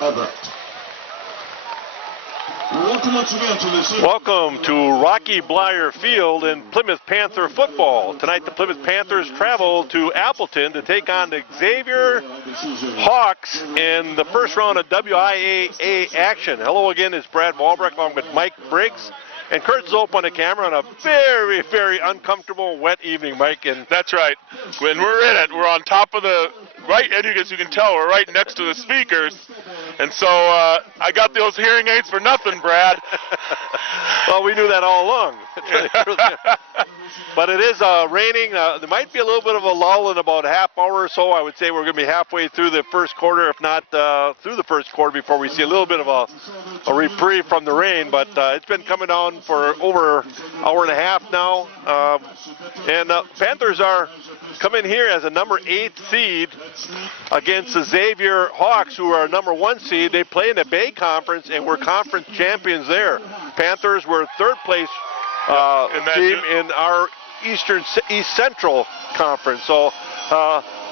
Everett. Welcome once again to this. Welcome to Rocky Bleier Field in Plymouth Panther football. Tonight the Plymouth Panthers travel to Appleton to take on the Xavier Hawks in the first round of WIAA action. Hello again, it's Brad Walbrecht along with Mike Briggs. And Kurt Zope on the camera on a very, very uncomfortable, wet evening, Mike. And that's right. When we're in it, we're on top of the, right, as you can tell, we're right next to the speakers. And so I got those hearing aids for nothing, Brad. Well, we knew that all along. But it is raining. There might be a little bit of a lull in about a half hour or so. I would say we're going to be halfway through the first quarter, if not through the first quarter, before we see a little bit of a reprieve from the rain. But it's been coming down for over an hour and a half now. And Panthers are coming here as a number 8 seed against the Xavier Hawks, who are a number 1 seed. They play in the Bay Conference, and we're conference champions there. Panthers were third place team in our East Central Conference. So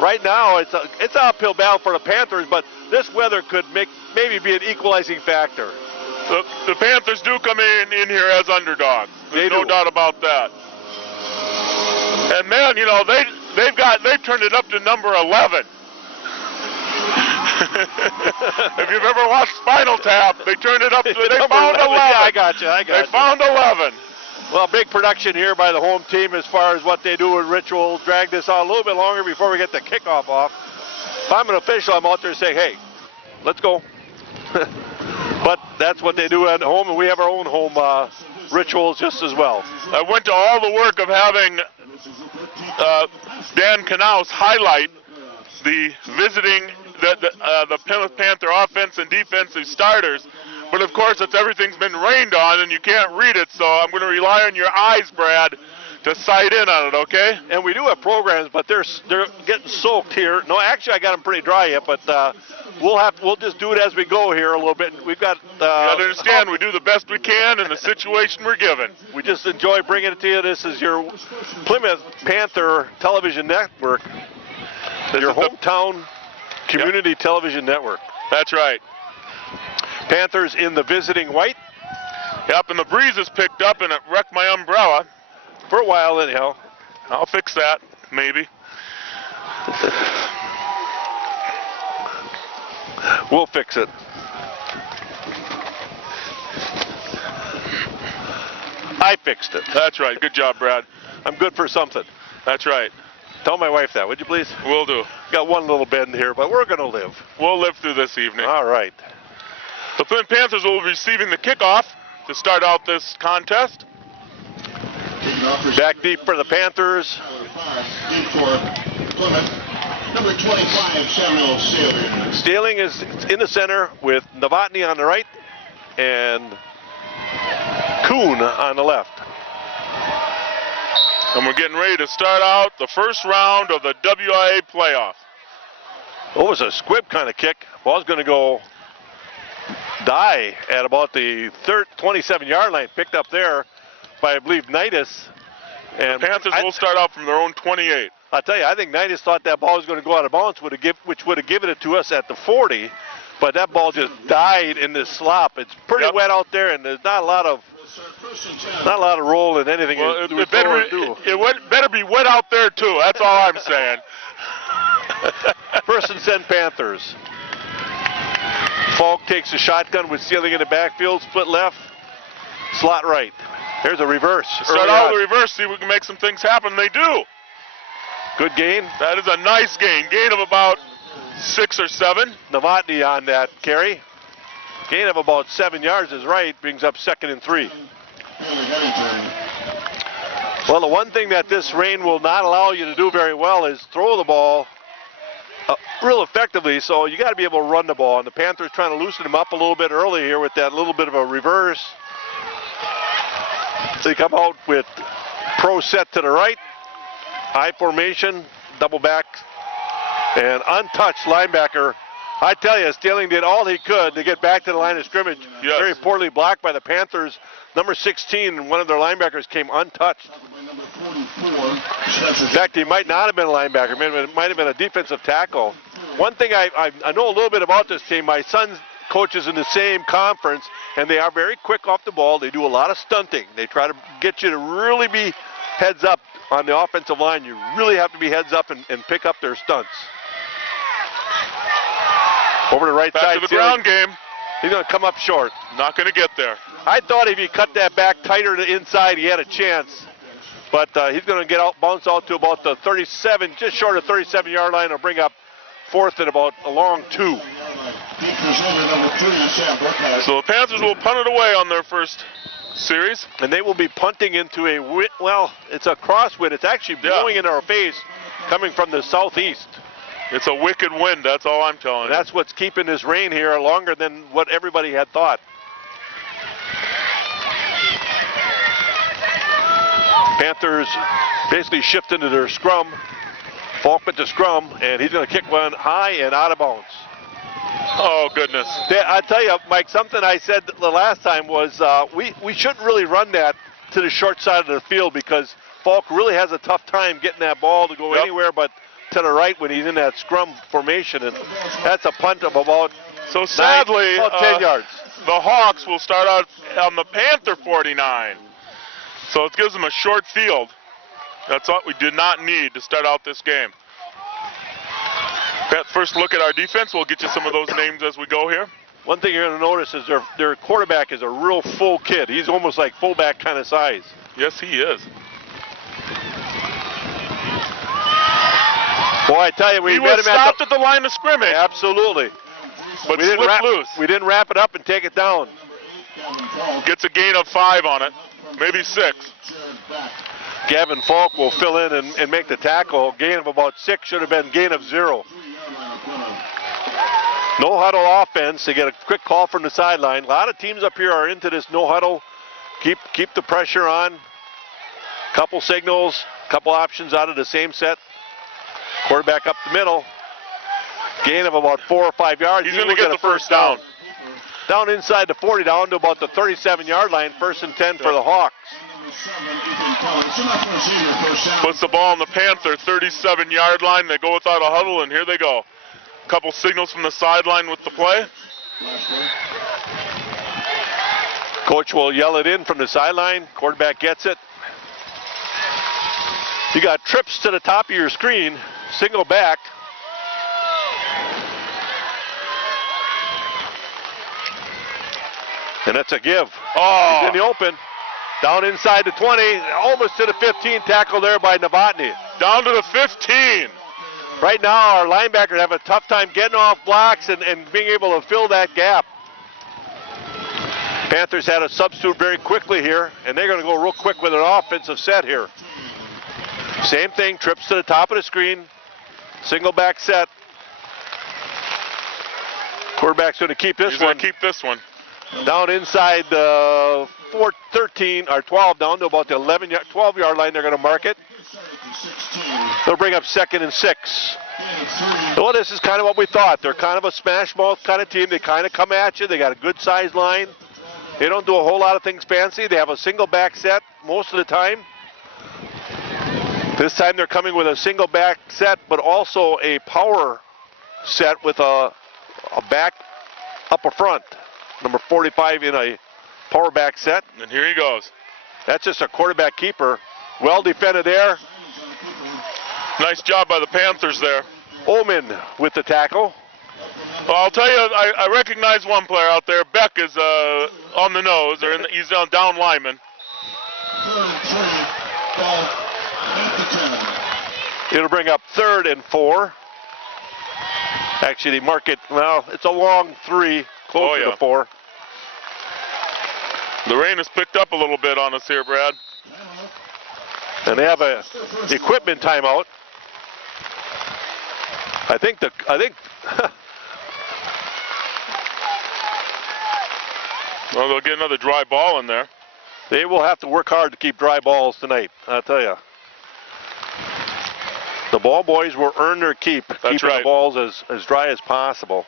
right now it's an uphill battle for the Panthers, but this weather could maybe be an equalizing factor. The Panthers do come in here as underdogs. There's no doubt about that. And man, you know, they've turned it up to number 11. If you've ever watched Spinal Tap, they turned it up to they found 11. Yeah, I got you. They found 11. Well, big production here by the home team as far as what they do with rituals. Drag this out a little bit longer before we get the kickoff off. If I'm an official, I'm out there saying, hey, let's go. But that's what they do at home, and we have our own home rituals just as well. I went to all the work of having Dan Knaus highlight the visiting the Plymouth Panther offense and defensive starters. But of course, everything's been rained on and you can't read it, so I'm going to rely on your eyes, Brad, to sight in on it, okay? And we do have programs, but they're getting soaked here. No, actually, I got them pretty dry yet, but we'll just do it as we go here a little bit. We've got. You got to understand, we do the best we can in the situation we're given. We just enjoy bringing it to you. This is your Plymouth Panther Television Network, your hometown community television network. That's right. Panthers in the visiting white. Yep, and the breeze has picked up and it wrecked my umbrella. For a while, anyhow. I'll fix that, maybe. We'll fix it. I fixed it. That's right. Good job, Brad. I'm good for something. That's right. Tell my wife that, would you please? Will do. Got one little bend here, but we're going to live. We'll live through this evening. All right. The Plymouth Panthers will be receiving the kickoff to start out this contest. Back deep for the Panthers. Deep for Plymouth. Number 25, Samuel Sailing. Sailing is in the center with Novotny on the right and Kuhn on the left. And we're getting ready to start out the first round of the WIA playoff. Oh, it was a squib kind of kick. Ball's going to go die at about the 27-yard line, picked up there by, I believe, Nidus. And the Panthers will start out from their own 28. I'll tell you, I think Nidus thought that ball was going to go out of bounds, which would have given it to us at the 40, but that ball just died in this slop. It's pretty wet out there, and there's not a lot of roll in anything. Well, it better be wet out there too. That's all I'm saying. First and 10 Panthers. Falk takes a shotgun with Sailing in the backfield, split left, slot right. Here's a reverse. Start out with the reverse, see if we can make some things happen. They do. Good gain. That is a nice gain. Gain of about 6 or 7. Novotny on that carry. Gain of about 7 yards is right, brings up 2nd and 3. Well, the one thing that this rain will not allow you to do very well is throw the ball real effectively, so you got to be able to run the ball. And the Panthers trying to loosen them up a little bit early here with that little bit of a reverse. They come out with pro set to the right, high formation, double back, and untouched linebacker. I tell you, Sailing did all he could to get back to the line of scrimmage. Yes. Very poorly blocked by the Panthers. Number 16, one of their linebackers, came untouched. In fact, he might not have been a linebacker. It might have been a defensive tackle. One thing I know a little bit about this team, my son's coaches in the same conference, and they are very quick off the ball. They do a lot of stunting. They try to get you to really be heads up on the offensive line. You really have to be heads up and pick up their stunts. Over the right Back side. to the ground game. He's going to come up short. Not going to get there. I thought if he cut that back tighter to the inside, he had a chance. But he's going to get out, bounce out to about the 37, just short of 37-yard line, and bring up fourth and about a long 2. So the Panthers will punt it away on their first series. And they will be punting into a, well, it's a crosswind. It's actually blowing in our face coming from the southeast. It's a wicked wind, that's all I'm telling you. That's what's keeping this rain here longer than what everybody had thought. Panthers basically shift into their scrum. Falk with the scrum, and he's going to kick one high and out of bounds. Oh, goodness. I tell you, Mike, something I said the last time was we shouldn't really run that to the short side of the field because Falk really has a tough time getting that ball to go anywhere but to the right when he's in that scrum formation, and that's a punt of about so sadly, about 10 yards. The Hawks will start out on the Panther 49. So it gives them a short field. That's what we did not need to start out this game. First look at our defense. We'll get you some of those names as we go here. One thing you're going to notice is their quarterback is a real full kid. He's almost like fullback kind of size. Yes, he is. Boy, I tell you, we He met was him stopped at the line of scrimmage. Absolutely. But we didn't slipped loose. We didn't wrap it up and take it down. Gets a gain of 5 on it, maybe 6. Gavin Falk will fill in and make the tackle. Gain of about 6, should have been gain of 0. No huddle offense. They get a quick call from the sideline. A lot of teams up here are into this no huddle. Keep the pressure on. Couple signals, couple options out of the same set. Quarterback up the middle. Gain of about 4 or 5 yards. He's going to get the first down. Down inside the 40, down to about the 37-yard line. 1st and 10 for the Hawks. Puts the ball on the Panther 37-yard line. They go without a huddle, and here they go. Couple signals from the sideline with the play. Coach will yell it in from the sideline. Quarterback gets it. You got trips to the top of your screen. Single back. And that's a give. Oh. He's in the open. Down inside the 20. Almost to the 15. Tackle there by Novotny. Down to the 15. Right now, our linebackers have a tough time getting off blocks and being able to fill that gap. Panthers had a substitute very quickly here, and they're going to go real quick with an offensive set here. Same thing, trips to the top of the screen. Single back set. Quarterback's going to keep this He's one. going to keep this one. Down inside the 13 or 12, down to about the 12-yard line. They're going to mark it. They'll bring up 2nd and 6. Well, this is kind of what we thought. They're kind of a smash mouth kind of team. They kind of come at you. They got a good size line. They don't do a whole lot of things fancy. They have a single back set most of the time. This time they're coming with a single back set, but also a power set with a back up a front. Number 45 in a power back set. And here he goes. That's just a quarterback keeper. Well defended there. Nice job by the Panthers there. Omen with the tackle. Well, I'll tell you, I recognize one player out there. Beck is on the nose, or he's on down lineman. It'll bring up 3rd and 4. Actually, they mark it, well, it's a long 3, closer to 4. The rain has picked up a little bit on us here, Brad. And they have a equipment timeout. I think Well, they'll get another dry ball in there. They will have to work hard to keep dry balls tonight, I'll tell you. The ball boys will earn their keep, keeping the balls as dry as possible.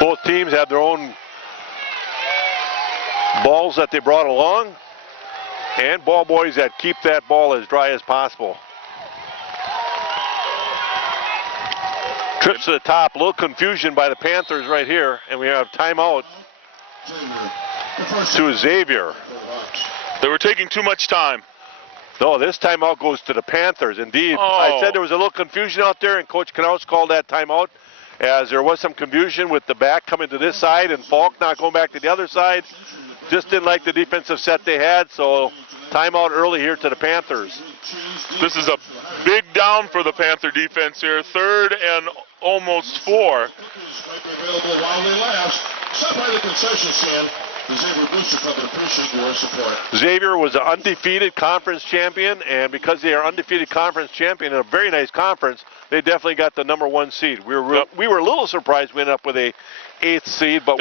Both teams have their own balls that they brought along, and ball boys that keep that ball as dry as possible. Trips to the top. A little confusion by the Panthers right here. And we have timeout to Xavier. They were taking too much time. No, this timeout goes to the Panthers. Indeed. Oh. I said there was a little confusion out there, and Coach Knaus called that timeout as there was some confusion with the back coming to this side and Falk not going back to the other side. Just didn't like the defensive set they had, so timeout early here to the Panthers. This is a big down for the Panther defense here. 3rd and almost 4. Available while they last. Stop by the concession stand. The Xavier Booster Club would appreciate your support. Xavier was an undefeated conference champion, and because they are undefeated conference champion in a very nice conference, they definitely got the #1 seed. We were a little surprised we ended up with a 8th seed, but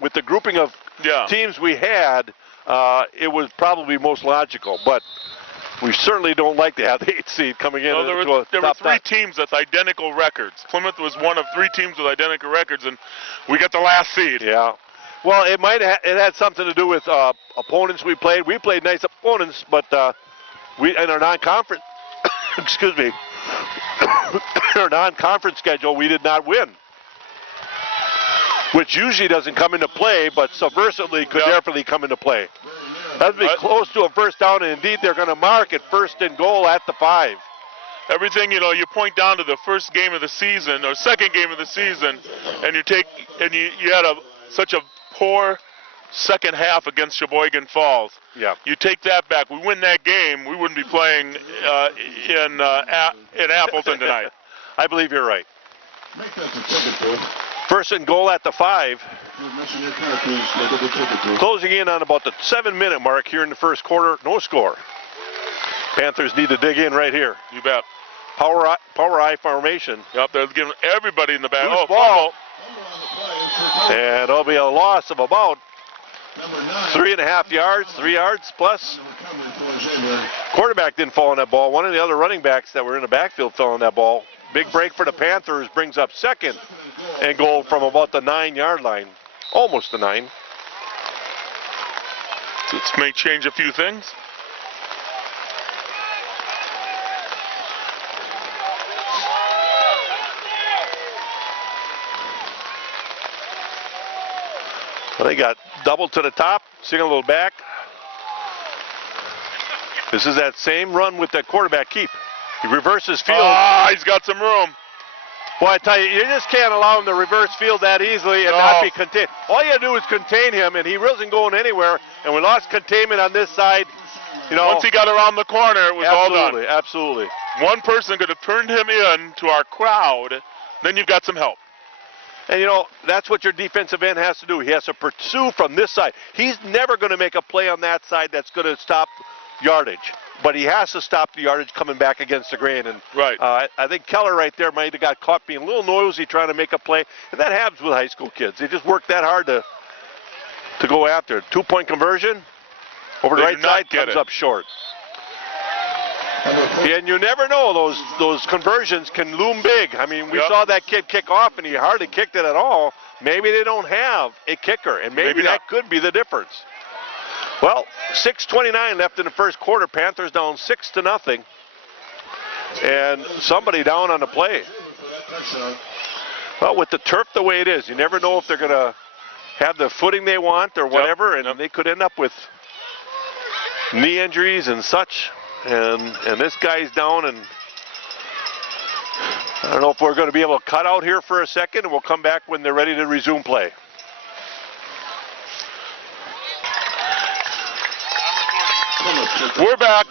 with the grouping of teams we had, it was probably most logical. But we certainly don't like to have the 8th seed coming in. No, there were 3 teams with identical records. Plymouth was one of 3 teams with identical records, and we got the last seed. Yeah. Well, it had something to do with opponents we played. We played nice opponents, but we in our non-conference, excuse me, our non-conference schedule we did not win, which usually doesn't come into play, but subversively could definitely come into play. That'd be close to a first down, and indeed they're going to mark it 1st and goal at the 5. Everything, you point down to the first game of the season or second game of the season, and you had such a poor second half against Sheboygan Falls. Yeah. You take that back. We win that game, we wouldn't be playing in Appleton tonight. I believe you're right. Make that the ticket booth. 1st and goal at the 5. If you're missing your card, please look at the ticket booth. Closing in on about the 7-minute mark here in the first quarter. No score. Panthers need to dig in right here. You bet. Power I formation. Yep, they're giving everybody in the back. Loose ball. And it'll be a loss of about 3.5 yards, 3 yards plus. Quarterback didn't fall on that ball. One of the other running backs that were in the backfield fell on that ball. Big break for the Panthers brings up 2nd and goal from about the 9-yard line. Almost the 9. This may change a few things. Well, they got double to the top, single a little back. This is that same run with that quarterback keep. He reverses field. He's got some room. Boy, I tell you, you just can't allow him to reverse field that easily and not be contained. All you got to do is contain him, and he wasn't going anywhere. And we lost containment on this side. Once he got around the corner, it was all done. Absolutely. One person could have turned him in to our crowd. Then you've got some help. And, that's what your defensive end has to do. He has to pursue from this side. He's never going to make a play on that side that's going to stop yardage. But he has to stop the yardage coming back against the grain. And right. I think Keller right there might have got caught being a little noisy trying to make a play. And that happens with high school kids. They just work that hard to go after it. 2-point conversion over the right side comes up short. And you never know, those conversions can loom big. I mean, we saw that kid kick off, and he hardly kicked it at all. Maybe they don't have a kicker, and maybe that could be the difference. Well, 6:29 left in the first quarter. Panthers down 6-0. And somebody down on the play. Well, with the turf the way it is, you never know if they're going to have the footing they want or whatever, and they could end up with knee injuries and such. And this guy's down, and I don't know if we're going to be able to cut out here for a second, and we'll come back when they're ready to resume play. We're back.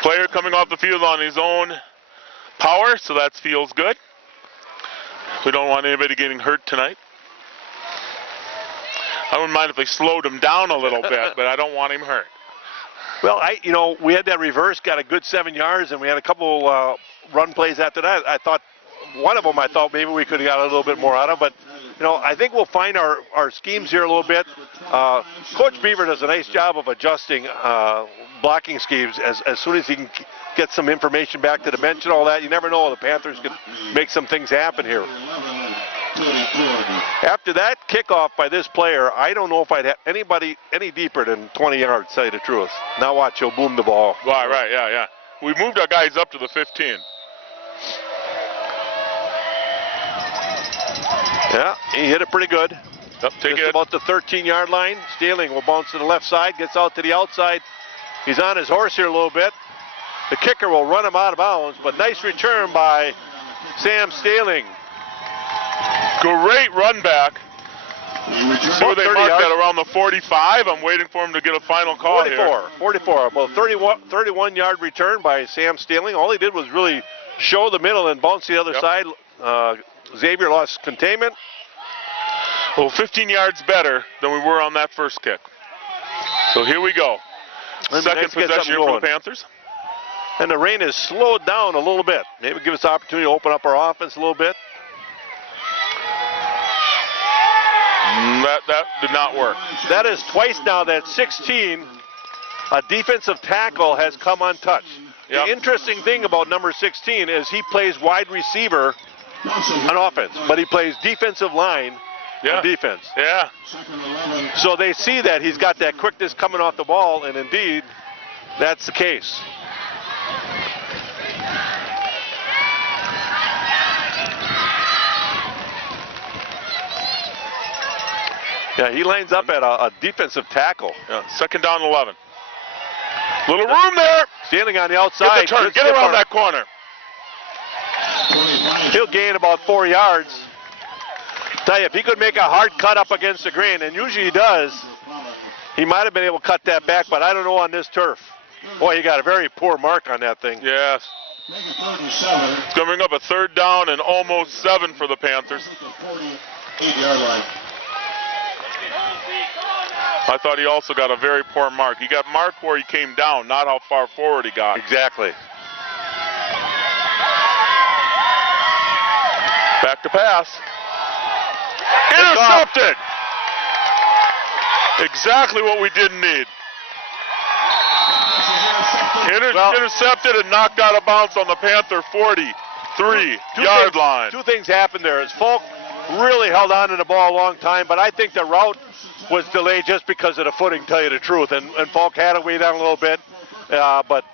Player coming off the field on his own power, so that feels good. We don't want anybody getting hurt tonight. I wouldn't mind if they slowed him down a little bit, but I don't want him hurt. Well, we had that reverse, got a good 7 yards, and we had a couple run plays after that. I thought one of them, maybe we could have got a little bit more out of, but I think we'll find our schemes here a little bit. Coach Beaver does a nice job of adjusting blocking schemes as soon as he can get some information back to the bench and all that. You never know, the Panthers could make some things happen here. After that kickoff by this player, I don't know if I'd have anybody any deeper than 20 yards, to tell you the truth. Now watch, he'll boom the ball. Right, yeah. We moved our guys up to the 15. Yeah, he hit it pretty good. Yep, take Just it. about the 13-yard line. Stealing will bounce to the left side, gets out to the outside. He's on his horse here a little bit. The kicker will run him out of bounds, but nice return by Sam Staling. Great run back. See where they 30 marked yards. that around the 45. I'm waiting for him to get a final call here. 44. About 31-yard return by Sam Staling. All he did was really show the middle and bounce the other Yep. side. Xavier lost containment. Well, 15 yards better than we were on that first kick. So here we go. Nice Second to get possession something here for going. the Panthers. And the rain has slowed down a little bit. Maybe give us the opportunity to open up our offense a little bit. That did not work. That is twice now that 16, a defensive tackle has come untouched. Yep. The interesting thing about number 16 is he plays wide receiver on offense, but he plays defensive line on defense. Yeah. So they see that he's got that quickness coming off the ball, and indeed, that's the case. Yeah, he lines up at a defensive tackle. Yeah. Second down 11. Little room there. Standing on the outside. Get the turn. Good Get skipper. around that corner. He'll gain about 4 yards. Tell you, if he could make a hard cut up against the grain, and usually he does, he might have been able to cut that back, but I don't know on this turf. Boy, he got a very poor mark on that thing. Yes. Make it 37. It's going to bring up a third down and almost 7 for the Panthers. 48-yard line. I thought he also got a very poor mark. He got marked where he came down, not how far forward he got. Exactly. Back to pass. Intercepted! Exactly what we didn't need. Intercepted and knocked out of bounds on the Panther 43-yard line. Two things happened there. Is Falk really held on to the ball a long time, but I think the route was delayed just because of the footing, tell you the truth. And Falk had to weigh down a little bit, but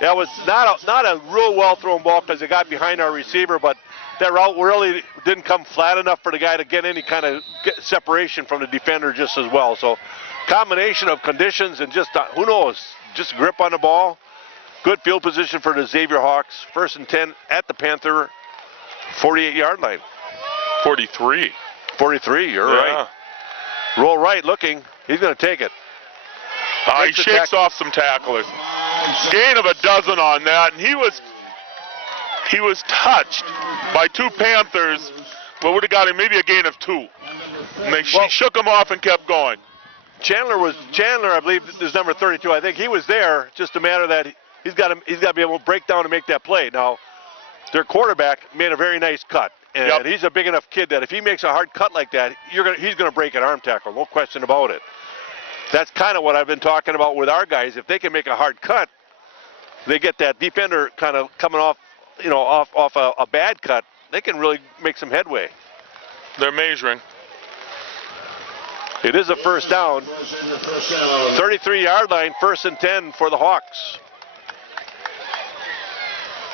that was not a real well thrown ball because it got behind our receiver, but that route really didn't come flat enough for the guy to get any kind of separation from the defender just as well. So combination of conditions and just, who knows, just grip on the ball. Good field position for the Xavier Hawks. 1st and 10 at the Panther 48-yard line. 43. 43, you're right. Roll right looking. He's going to take it. He shakes off some tacklers. Gain of a dozen on that, and he was touched by 2 Panthers. Well, would have got him maybe a gain of 2. And he shook him off and kept going. Chandler, I believe, is number 32. I think he was there. Just a matter that he's got to be able to break down and make that play. Now, their quarterback made a very nice cut, and he's a big enough kid that if he makes a hard cut like that, he's going to break an arm tackle. No question about it. That's kind of what I've been talking about with our guys. If they can make a hard cut, they get that defender kind of coming off, off a bad cut. They can really make some headway. They're measuring. It is a first down. 33-yard line, 1st and 10 for the Hawks.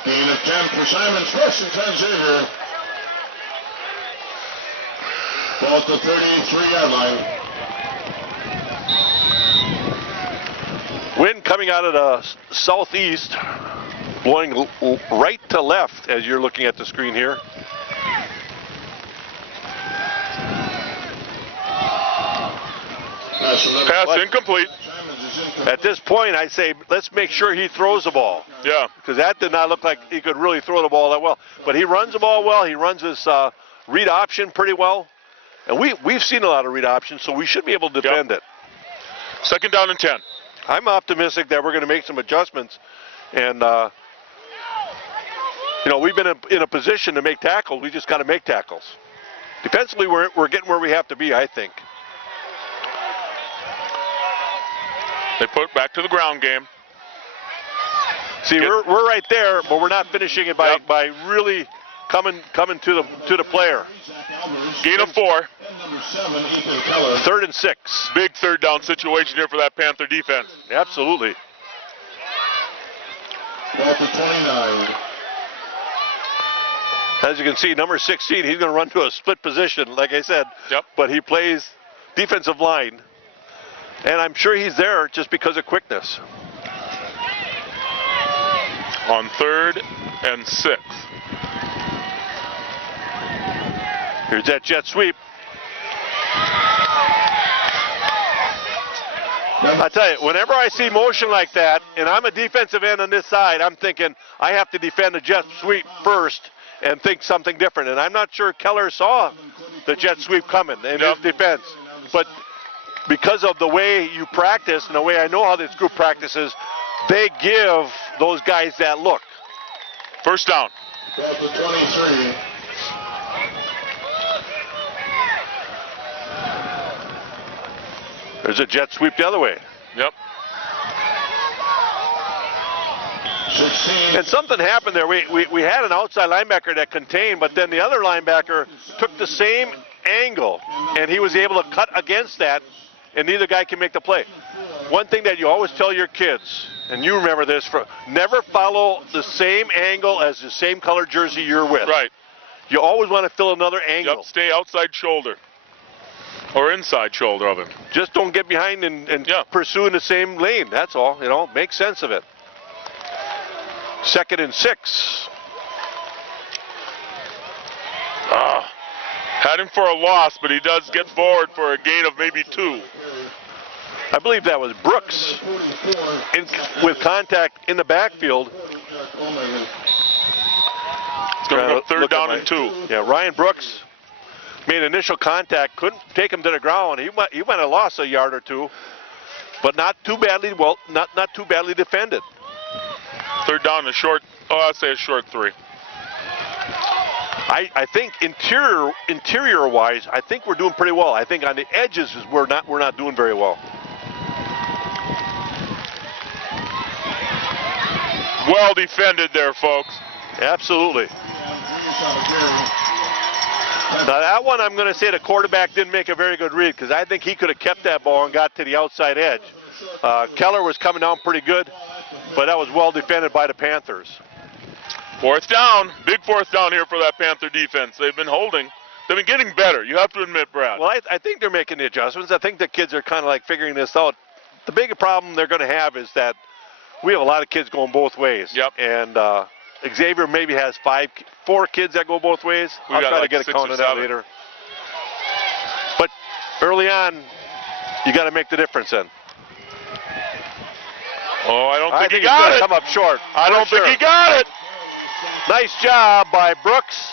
Gain of 10 for Simons. 1st and 10 Xavier. Ball at the 33-yard line. Wind coming out of the southeast, blowing right to left as you're looking at the screen here. Pass incomplete. At this point, I say let's make sure he throws the ball. Yeah. Because that did not look like he could really throw the ball that well. But he runs the ball well. He runs his read option pretty well. And we've seen a lot of read options, so we should be able to defend it. 2nd down and 10. I'm optimistic that we're going to make some adjustments. And, we've been in a position to make tackles. We just got to make tackles. Defensively, we're getting where we have to be, I think. They put it back to the ground game. See, we're right there, but we're not finishing it by really coming to the player. Gain of 4. 3rd and 6. Big 3rd down situation here for that Panther defense. Absolutely. Ball to 29. As you can see, number 16, he's going to run to a split position, like I said. Yep. But he plays defensive line. And I'm sure he's there just because of quickness. On 3rd and 6. Here's that jet sweep. I tell you, whenever I see motion like that, and I'm a defensive end on this side, I'm thinking I have to defend the jet sweep first and think something different. And I'm not sure Keller saw the jet sweep coming in his defense. But because of the way you practice and the way I know how this group practices, they give those guys that look. First down. At the 23. There's a jet sweep the other way. Yep. 16. And something happened there. We had an outside linebacker that contained, but then the other linebacker took the same angle, and he was able to cut against that, and neither guy can make the play. One thing that you always tell your kids, and you remember this, never follow the same angle as the same color jersey you're with. Right. You always want to fill another angle. Yep. Stay outside shoulder. Or inside shoulder of him. Just don't get behind and pursue in the same lane. That's all. Make sense of it. 2nd and 6. Had him for a loss, but he does get forward for a gain of maybe 2. I believe that was Brooks with contact in the backfield. It's going to go 3rd down and 2. Yeah, Ryan Brooks made initial contact, couldn't take him to the ground. He might have lost a yard or two, but not too badly. Well, not too badly defended. 3rd down and short. I'd say a short 3. I think interior wise, I think we're doing pretty well. I think on the edges we're not doing very well. Well defended there, folks. Absolutely. Now that one, I'm going to say the quarterback didn't make a very good read, because I think he could have kept that ball and got to the outside edge. Keller was coming down pretty good, but that was well defended by the Panthers. 4th down. Big 4th down here for that Panther defense. They've been holding. They've been getting better. You have to admit, Brad. Well, I think they're making the adjustments. I think the kids are kind of like figuring this out. The big problem they're going to have is that we have a lot of kids going both ways. Yep. And Xavier maybe has 4 kids that go both ways. I'll try to get a count of that later. But early on, you got to make the difference then. Oh, I don't think he he's got gonna it. Come up short. I don't think he got it. Nice job by Brooks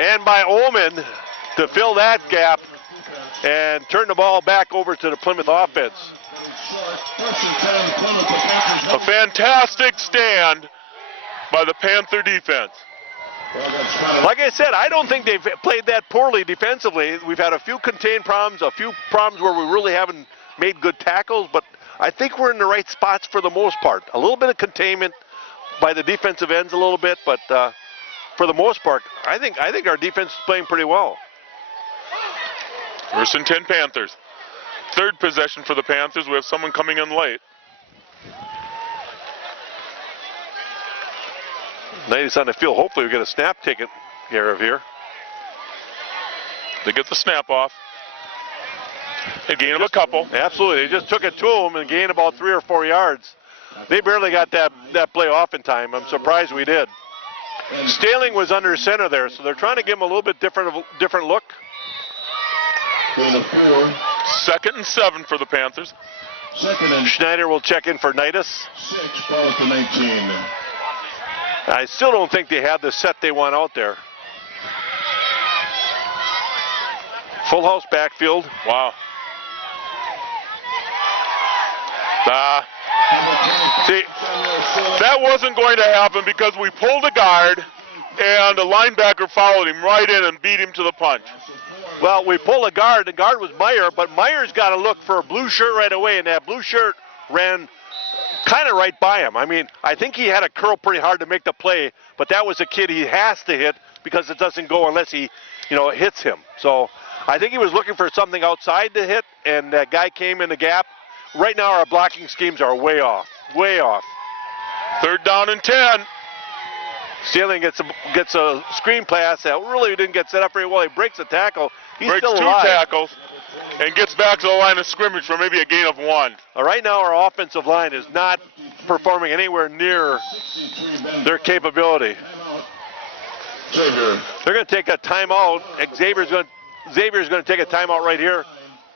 and by Ullman to fill that gap and turn the ball back over to the Plymouth offense. A fantastic stand by the Panther defense. Like I said, I don't think they've played that poorly defensively. We've had a few contained problems, a few problems where we really haven't made good tackles, but I think we're in the right spots for the most part. A little bit of containment by the defensive ends a little bit, but for the most part, I think our defense is playing pretty well. 1st and 10 Panthers. 3rd possession for the Panthers. We have someone coming in late. Ladies on the field. Hopefully we get a snap taken care of here. They get the snap off. A gain of a couple. Absolutely. They just took it to him and gained about 3 or 4 yards. They barely got that play off in time. I'm surprised we did. Staling was under center there, so they're trying to give him a little bit different look. 2nd and 7 for the Panthers. Schneider will check in for Nidus. 6, ball at the 19. I still don't think they have the set they want out there. Full house backfield. Wow. See, that wasn't going to happen because we pulled a guard and a linebacker followed him right in and beat him to the punch. Well, we pulled a guard. The guard was Meyer, but Meyer's got to look for a blue shirt right away, and that blue shirt ran kind of right by him. I mean, I think he had to curl pretty hard to make the play, but that was a kid he has to hit because it doesn't go unless he, hits him. So I think he was looking for something outside to hit, and that guy came in the gap. Right now our blocking schemes are way off, way off. 3rd down and 10. Stealing gets a screen pass that really didn't get set up very well. He breaks a tackle. He's Breaks still 2 alive. tackles and gets back to the line of scrimmage for maybe a gain of 1. Right now, our offensive line is not performing anywhere near their capability. Xavier. They're going to take a timeout. Xavier's going to take a timeout right here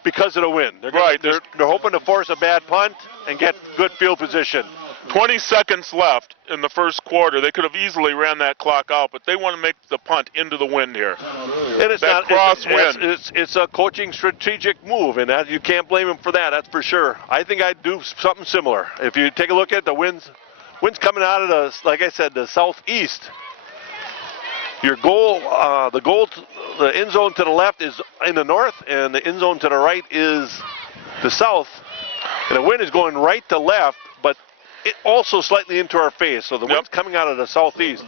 because of the win. They're hoping to force a bad punt and get good field position. 20 seconds left in the first quarter. They could have easily ran that clock out, but they want to make the punt into the wind here. And it's That not crosswind. it's a coaching strategic move, and that you can't blame him for that. That's for sure. I think I'd do something similar. If you take a look at the winds coming out of like I said, the southeast. Your goal, the end zone to the left is in the north, and the end zone to the right is the south. And the wind is going right to left, but it also slightly into our face. So the wind's coming out of the southeast.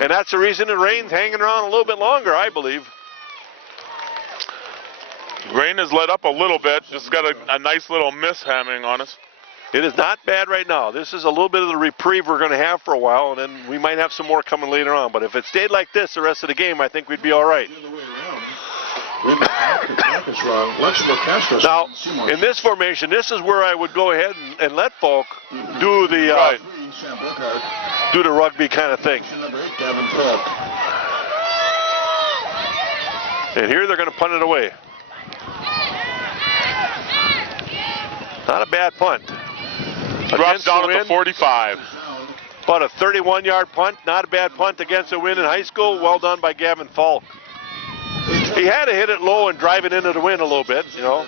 And that's the reason the rain's hanging around a little bit longer, I believe. Rain has let up a little bit. Just got a nice little mist hammering on us. It is not bad right now. This is a little bit of the reprieve we're going to have for a while, and then we might have some more coming later on. But if it stayed like this the rest of the game, I think we'd be all right. Now, in this formation, this is where I would go ahead and let Falk do the rugby kind of thing. And here they're going to punt it away. Not a bad punt. Drops down at the 45. About a 31-yard punt. Not a bad punt against the wind in high school. Well done by Gavin Falk. He had to hit it low and drive it into the wind a little bit, you know.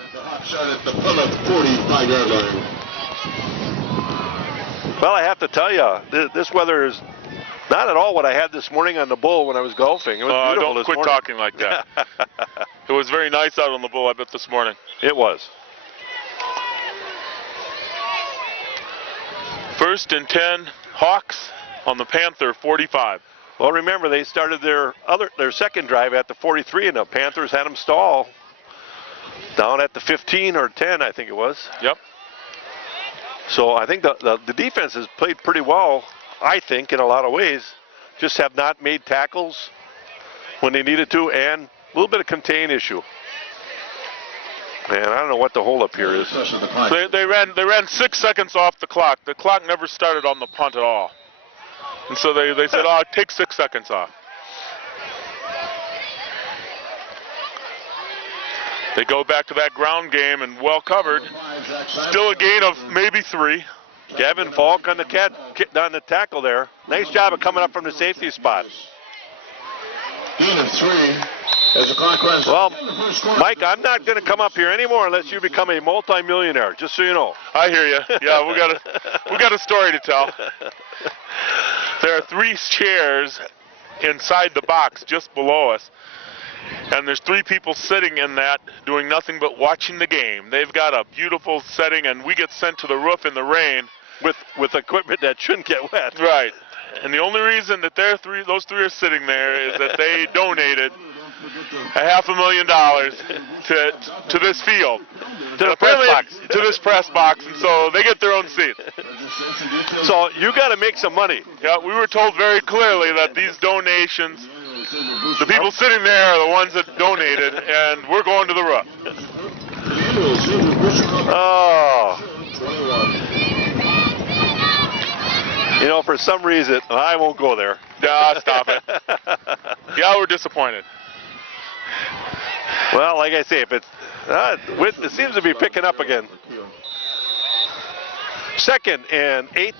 Well, I have to tell you, this weather is not at all what I had this morning on the Bull when I was golfing. It was beautiful Don't this quit morning. talking like that. It was very nice out on the Bull, I bet, this morning. It was. 1st and 10, Hawks on the Panther 45. Well, remember, they started their second drive at the 43, and the Panthers had them stall down at the 15 or 10, I think it was. Yep. So I think the defense has played pretty well, I think, in a lot of ways. Just have not made tackles when they needed to, and a little bit of contain issue. Man, I don't know what the holdup here is. So they ran 6 seconds off the clock. The clock never started on the punt at all. And so they said, take 6 seconds off. They go back to that ground game and well covered. Still a gain of maybe 3. Gavin Falk on the tackle there. Nice job of coming up from the safety spot. Gain of 3 as the clock runs. Well, Mike, I'm not going to come up here anymore unless you become a multimillionaire, just so you know. I hear you. Yeah, we got a story to tell. There are 3 chairs inside the box just below us. And there's 3 people sitting in that doing nothing but watching the game. They've got a beautiful setting, and we get sent to the roof in the rain with equipment that shouldn't get wet. Right. And the only reason that those 3 are sitting there is that they donated $500,000 to this field. To the press box. To this press box, and so they get their own seat. So you got to make some money. Yeah, we were told very clearly that these donations, the people sitting there are the ones that donated, and we're going to the roof. Oh. You know, for some reason, I won't go there. Yeah, stop it. Yeah, we're disappointed. Well, like I say, if it seems to be picking up again. 2nd and 8.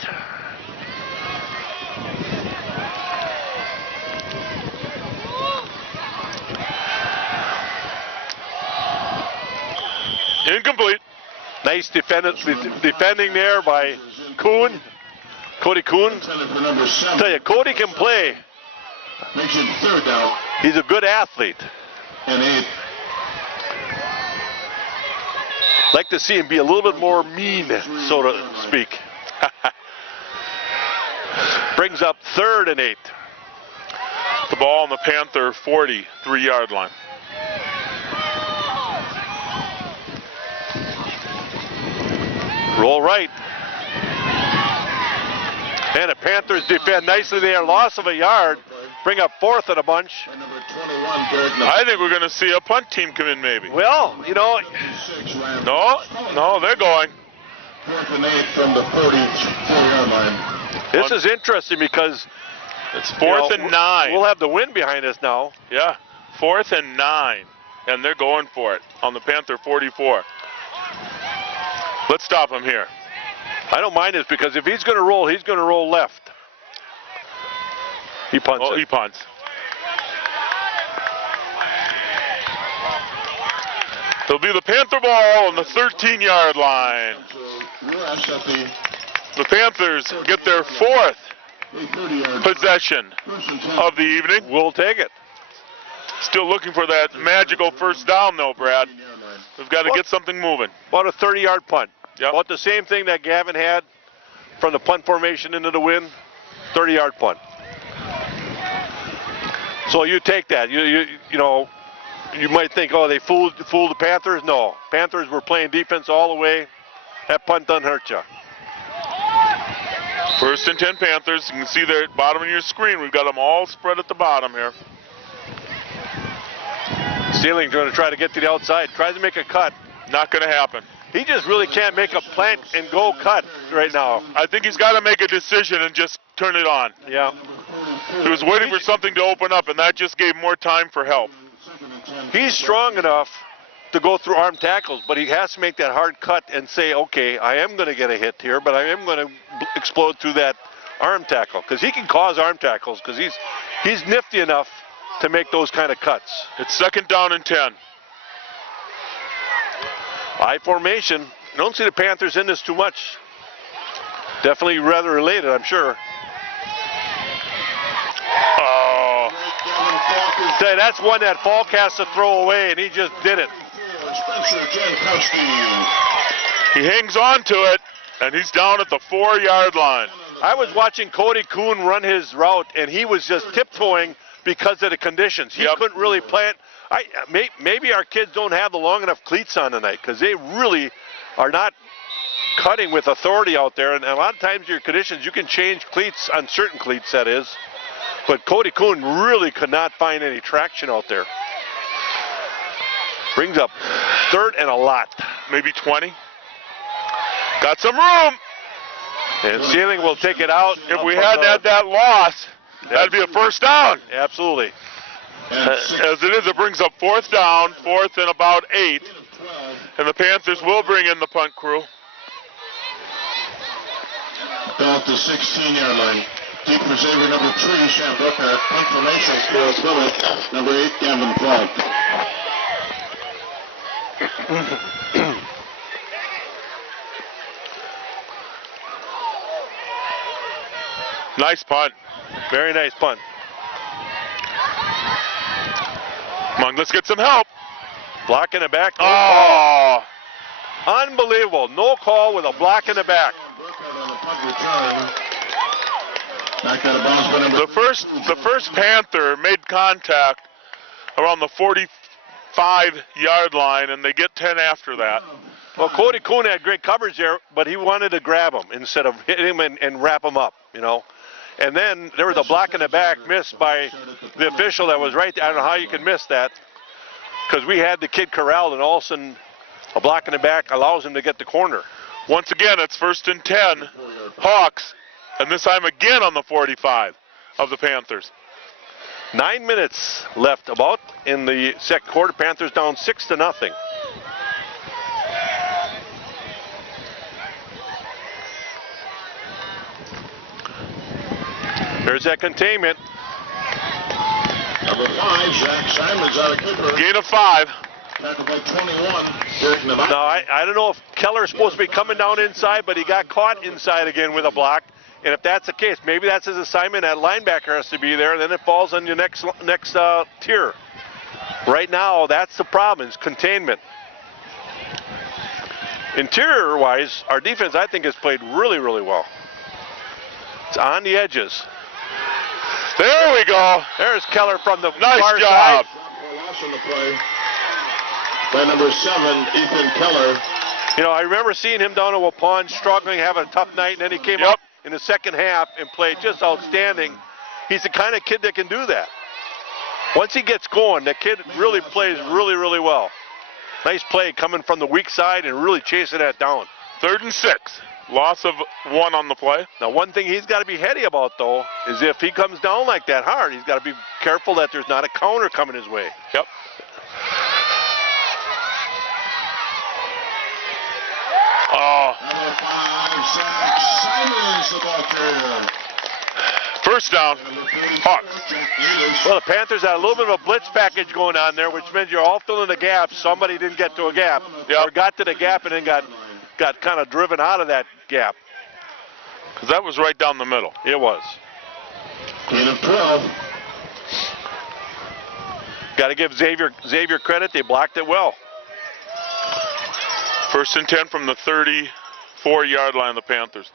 Incomplete. Nice defending there by Kuhn. Cody Kuhn. I tell you, Cody can play. Makes it 3rd down He's a good athlete. and 8. Like to see him be a little bit more mean, so to speak. Brings up 3rd and 8. The ball on the Panther 43-yard line. Roll right. Man, the Panthers defend nicely there. Loss of a yard. Bring up 4th in a bunch. By number 21, Derek I think we're going to see a punt team come in maybe. Well, you know, 6, Ryan. No, they're going. 4th and 8 from the 44-yard line. this is interesting because It's you 4th know, and 9. We'll have the wind behind us now. Yeah, 4th and 9. And they're going for it on the Panther 44. Let's stop him here. I don't mind this because if he's going to roll left. He punts Oh, it. he punts. It'll be the Panther ball on the 13-yard line. So rush at the The Panthers get their 4th 30-yard possession 1st and 10. of the evening. We'll take it. Still looking for that magical first down, though, Brad. 13-yard line. We've got to get something moving. About a 30-yard punt. Yep. About the same thing that Gavin had from the punt formation into the wind. 30-yard punt. So you take that. You know, you might think, oh, they fooled the Panthers. No, Panthers were playing defense all the way. That punt doesn't hurt you. 1st and 10 Panthers. You can see there at the bottom of your screen. We've got them all spread at the bottom here. Steeling's going to try to get to the outside. Tries to make a cut. Not going to happen. He just really can't make a plant and go cut right now. I think he's got to make a decision and just turn it on. Yeah. He was waiting for something to open up, and that just gave more time for help. He's strong enough to go through arm tackles, but he has to make that hard cut and say, okay, I am going to get a hit here, but I am going to explode through that arm tackle, because he can cause arm tackles, because he's nifty enough to make those kind of cuts. It's 2nd down and 10. I formation. Don't see the Panthers in this too much. Definitely rather related, I'm sure. Oh, Say, that's one that Falk has to throw away, and he just did it. Spencer Jankowski. he hangs on to it, and he's down at the 4-yard line. I was watching Cody Kuhn run his route, and he was just tiptoeing because of the conditions. He Yep. couldn't really plant. Maybe our kids don't have the long enough cleats on tonight, because they really are not cutting with authority out there. And a lot of times your conditions, you can change cleats on certain cleats, that is. But Cody Kuhn really could not find any traction out there. Brings up 3rd and a lot. Maybe 20. Got some room. And Sealing will take it out. If we hadn't had that loss, that'd be a 1st down. Absolutely. As it is, it brings up 4th down, 4th and about 8. And the Panthers will bring in the punt crew. Down at the 16-yard line. Deep receiver number 3, Sam Brooker. Punt formation for Billy. Number 8, Gavin Falk. Nice punt. Very nice punt. Come on, let's get some help. Block in the back. No Oh, call. Unbelievable. No call with a block in the back. Brooker on the punt return. Back out of bounds by number the first Panther made contact around the 45-yard line, and they get 10 after that. Well, Cody Kuhn had great coverage there, but he wanted to grab him instead of hit him and wrap him up, you know. And then there was a block in the back missed by the official that was right there. I don't know how you can miss that, because we had the kid corralled, and all of a sudden a block in the back allows him to get the corner. Once again, it's 1st and 10, Hawks, and this time again on the 45 of the Panthers. 9 minutes left about in the second quarter. Panthers down 6-0. There's that containment. number 5, Zach Simons out of kicker. Gain of 5. Tackled by 21. Derek Nevada. Now, I don't know if Keller's supposed to be coming down inside, but he got caught inside again with a block. And if that's the case, maybe that's his assignment. That linebacker has to be there, and then it falls on your next tier. Right now, that's the problem, is containment. Interior-wise, our defense, I think, has played really, really well. It's on the edges. There we go. There's Keller from the Nice far job. side. Loss on the play by number 7, Ethan Keller. You know, I remember seeing him down at Waupun struggling, having a tough night, and then he came Yep. up in the second half and play just outstanding. He's the kind of kid that can do that. Once he gets going, the kid really plays really, really well. Nice play coming from the weak side and really chasing that down. 3rd and 6. Loss of 1 on the play. Now, one thing he's got to be heady about, though, is if he comes down like that hard, he's got to be careful that there's not a counter coming his way. Yep. Oh, Number 5, Zach Simons, the ball carrier. first down. Number 34, Hawks. Jack Needles. Well, the Panthers had a little bit of a blitz package going on there, which means you're all filling the gaps. Somebody didn't get to a gap, Yep. or got to the gap and then got kind of driven out of that gap. Because that was right down the middle. It was. Gain of 12. Got to give Xavier credit. They blocked it well. 1st and 10 from the 34-yard line of the Panthers.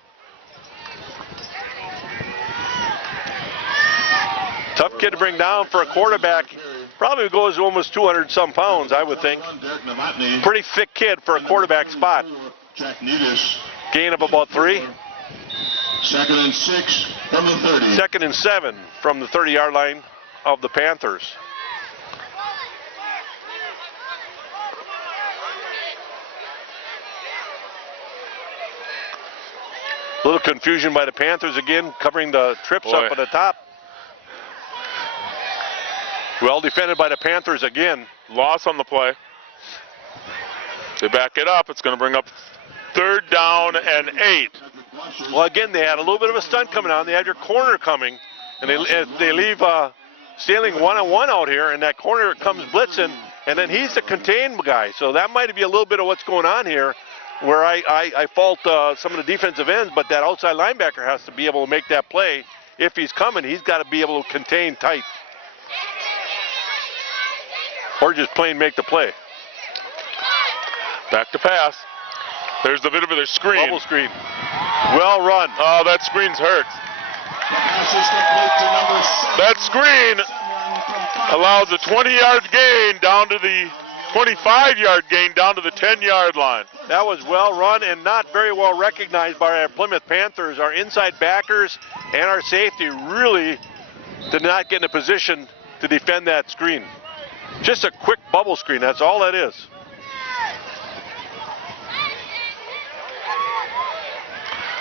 Tough kid to bring down for a quarterback. Probably goes almost 200-some pounds, I would think. Derek Novotny. Pretty thick kid for a quarterback spot. Jack Needles. Gain of about 3. 2nd and 6 from the 30. 2nd and 7 from the 30-yard line of the Panthers. A little confusion by the Panthers again, covering the trips Boy. up at the top. Well defended by the Panthers again. Loss on the play. They back it up. It's going to bring up 3rd down and 8. Well, again, they had a little bit of a stunt coming on. They had your corner coming, and they leave Staling one-on-one out here, and that corner comes blitzing, and then he's the contained guy. So that might be a little bit of what's going on here, where I fault some of the defensive ends, but that outside linebacker has to be able to make that play. If he's coming, he's got to be able to contain tight. Or just plain make the play. Back to pass. There's a bit of a screen. Bubble screen. Well run. Oh, that screen's hurt. Pass is complete to number 7. That screen allows a 20-yard gain down to the 25-yard gain down to the 10-yard line. That was well run and not very well recognized by our Plymouth Panthers. Our inside backers and our safety really did not get in a position to defend that screen. Just a quick bubble screen, that's all that is.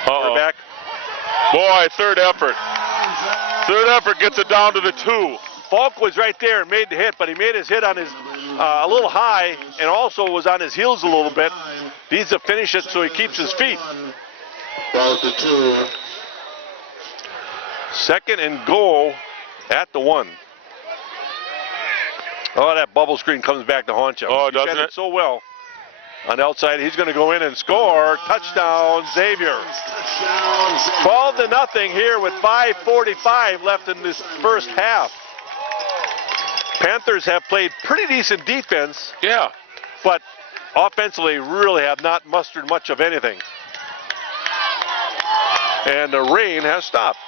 Quarterback. Boy, third effort. Third effort gets it down to the 2. Falk was right there and made the hit, but he made his hit on his a little high and also was on his heels a little bit. Needs to finish it so he keeps his feet. Ball to 2. 2nd and goal at the 1. Oh, that bubble screen comes back to haunt you. Oh, He doesn't did it? so well. On the outside, he's going to go in and score. Touchdown, Xavier. 12-0 here with 5:45 left in this first half. Panthers have played pretty decent defense, Yeah. but offensively really have not mustered much of anything. And the rain has stopped.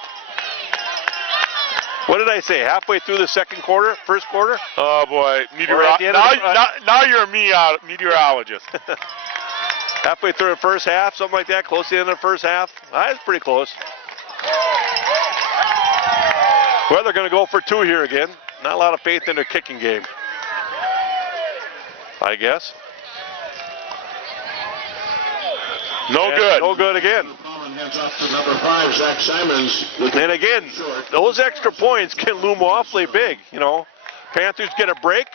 What did I say? Halfway through the second quarter, first quarter? Oh boy, Or at the end of the- now you're a meteorologist. Halfway through the first half, something like that, close to the end of the first half. That's pretty close. Well, they're going to go for 2 here again. Not a lot of faith in their kicking game, I guess. No And good. No good again. Hands off to number 5, Zach Simons. And again, those extra points can loom awfully big, you know. Panthers get a break,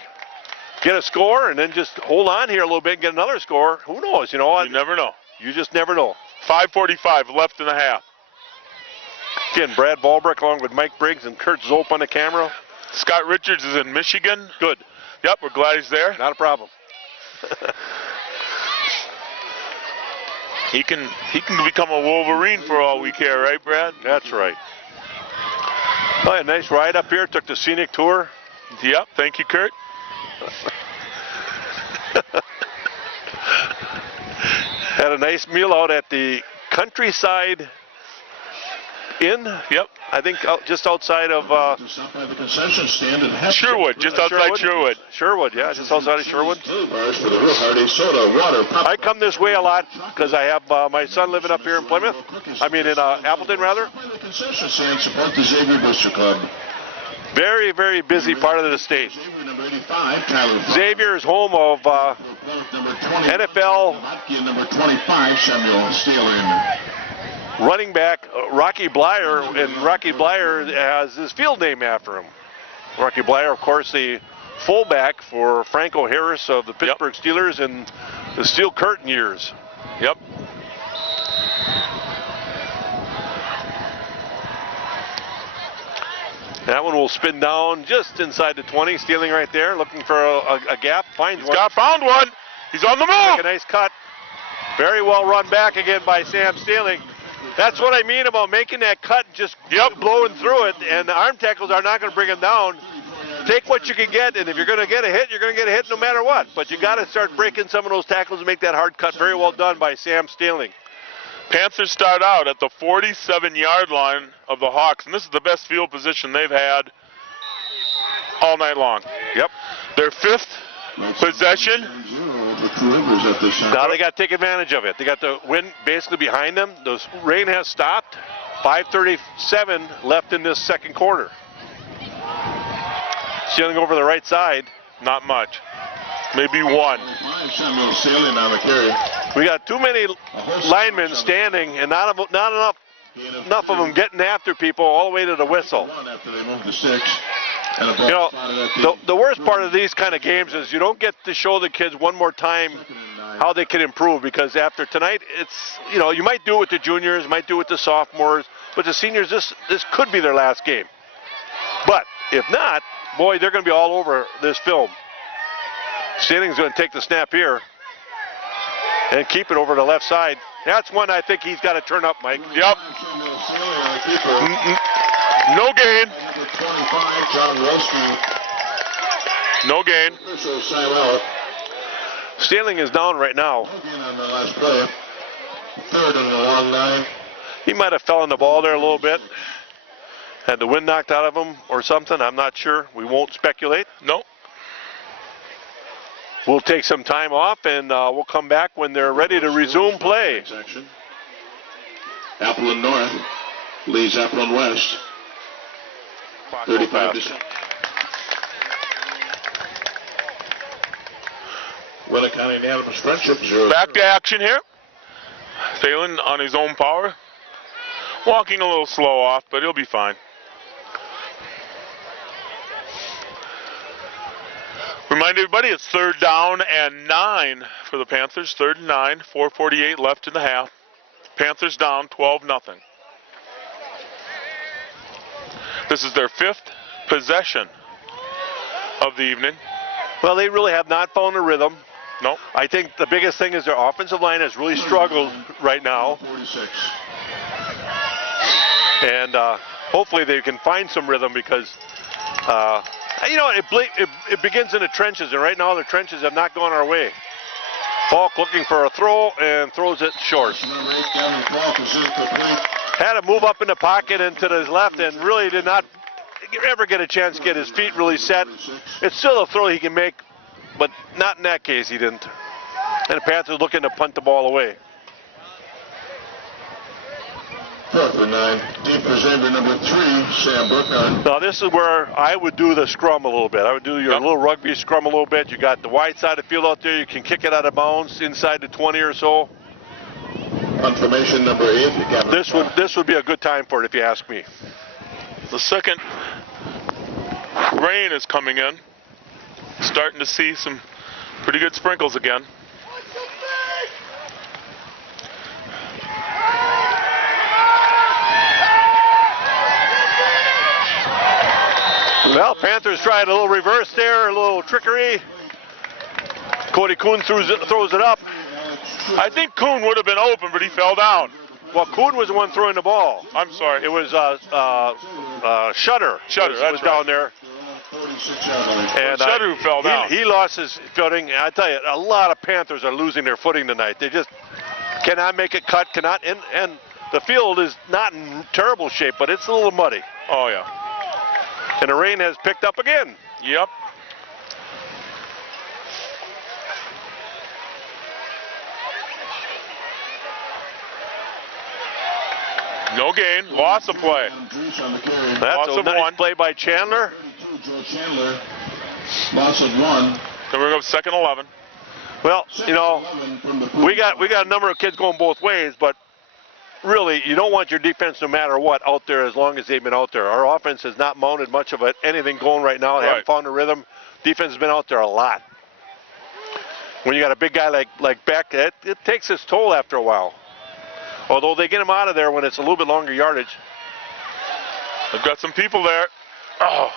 get a score, and then just hold on here a little bit and get another score. Who knows, you know? You never know. You just never know. 5:45 left in the half. Again, Brad Volbrick along with Mike Briggs and Kurt Zope on the camera. Scott Richards is in Michigan. Good. Yep, we're glad he's there. Not a problem. He can become a Wolverine for all we care, right, Brad? That's right. Oh, a nice ride up here. Took the scenic tour. Yep. Thank you, Kurt. Had a nice meal out at the Countryside Inn. Yep. I think just outside of Just up by the concession stand in Sherwood, just outside Sherwood. Sherwood, yeah, just outside of Sherwood. Bars for the real hearty soda, water, pop. I come this way a lot because I have my son living up here in Plymouth. I mean in Appleton, rather. By the concession stand, support the Xavier Booster Club. Very, very busy part of the state. Xavier number 85, Tyler. Xavier is home of Number 20, NFL Latke, number 25, Samuel Stalin. running back Rocky Blyer, and Rocky Blyer has his field name after him. Rocky Blyer, of course, the fullback for Franco Harris of the Pittsburgh Steelers in the Steel Curtain years. Yep. That one will spin down just inside the 20, stealing right there, looking for a gap, finds one. Found one. He's on the Make move. a nice cut. Very well run back again by Sam Stealing. That's what I mean about making that cut, just blowing through it, and the arm tackles are not going to bring him down. Take what you can get, and if you're going to get a hit, you're going to get a hit no matter what. But you got to start breaking some of those tackles and make that hard cut. Very well done by Sam Stealing. Panthers start out at the 47-yard line of the Hawks, and this is the best field position they've had all night long. Yep. Their fifth possession. Now they got to take advantage of it. They got the wind basically behind them. The rain has stopped. 5:37 left in this second quarter. Stealing over the right side. Not much. Maybe one. Samuel Stalin on the carry. We got too many linemen standing, and not enough of them getting after people all the way to the whistle. After they moved to 6. You know, the worst part of these kind of games is you don't get to show the kids one more time how they can improve, because after tonight, it's, you know, you might do it with the juniors, might do it with the sophomores, but the seniors, this could be their last game. But if not, boy, they're going to be all over this film. Stealing's going to take the snap here and keep it over the left side. That's one I think he's got to turn up, Mike. Yep. No gain. Number 25, John Wolski. No gain. Official timeout. Stealing is down right now. No gain on the last play. Third and a long 9. He might have fell on the ball there a little bit. Had the wind knocked out of him or something. I'm not sure. We won't speculate. No. We'll take some time off, and we'll come back when they're ready to resume play. Section. Appleton North leads Appleton West. 35-6. Winnicott unanimous friendship 0. Back to action here. Thalen on his own power. Walking a little slow off, but he'll be fine. Remind everybody, it's 3rd down and 9 for the Panthers. 3rd and 9, 4:48 left in the half. Panthers down 12-0. This is their 5th possession of the evening. Well, they really have not found a rhythm. No. I think the biggest thing is their offensive line has really struggled right now. 46. And hopefully they can find some rhythm, because, you know, it begins in the trenches, and right now the trenches have not gone our way. Falk looking for a throw and throws it short. Number 8, Gavin Falk is incomplete. Had to move up in the pocket and to his left, and really did not ever get a chance to get his feet really set. It's still a throw he can make, but not in that case he didn't. And the Panthers looking to punt the ball away. 4th and 9. Deep for Xavier number 3, Sam Burkhardt. Now this is where I would do the scrum a little bit. I would do your little rugby scrum a little bit. You got the wide side of the field out there. You can kick it out of bounds inside the 20 or so. Confirmation number 8. Gavin This would be a good time for it, if you ask me. The second rain is coming in. Starting to see some pretty good sprinkles again. Well, Panthers tried a little reverse there, a little trickery. Cody Kuhn throws it up. I think Kuhn would have been open, but he fell down. Well, Kuhn was the one throwing the ball. I'm sorry. It was Shutter. Shutter, was that's down there. 46-yard line. And Shutter fell down. He lost his footing. I tell you, a lot of Panthers are losing their footing tonight. They just cannot make a cut, cannot. And the field is not in terrible shape, but it's a little muddy. Oh, yeah. And the rain has picked up again. Yep. No gain. Loss of play. That's Loss a of nice one. play by Chandler. Joe Chandler. Loss of 1. Then we're going to second 11. Well, you know, we got a number of kids going both ways, but really, you don't want your defense, no matter what, out there as long as they've been out there. Our offense has not mounted much of anything going right now. They haven't found a rhythm. Defense has been out there a lot. When you got a big guy like Beck, it takes its toll after a while. Although they get him out of there when it's a little bit longer yardage. They've got some people there. Oh.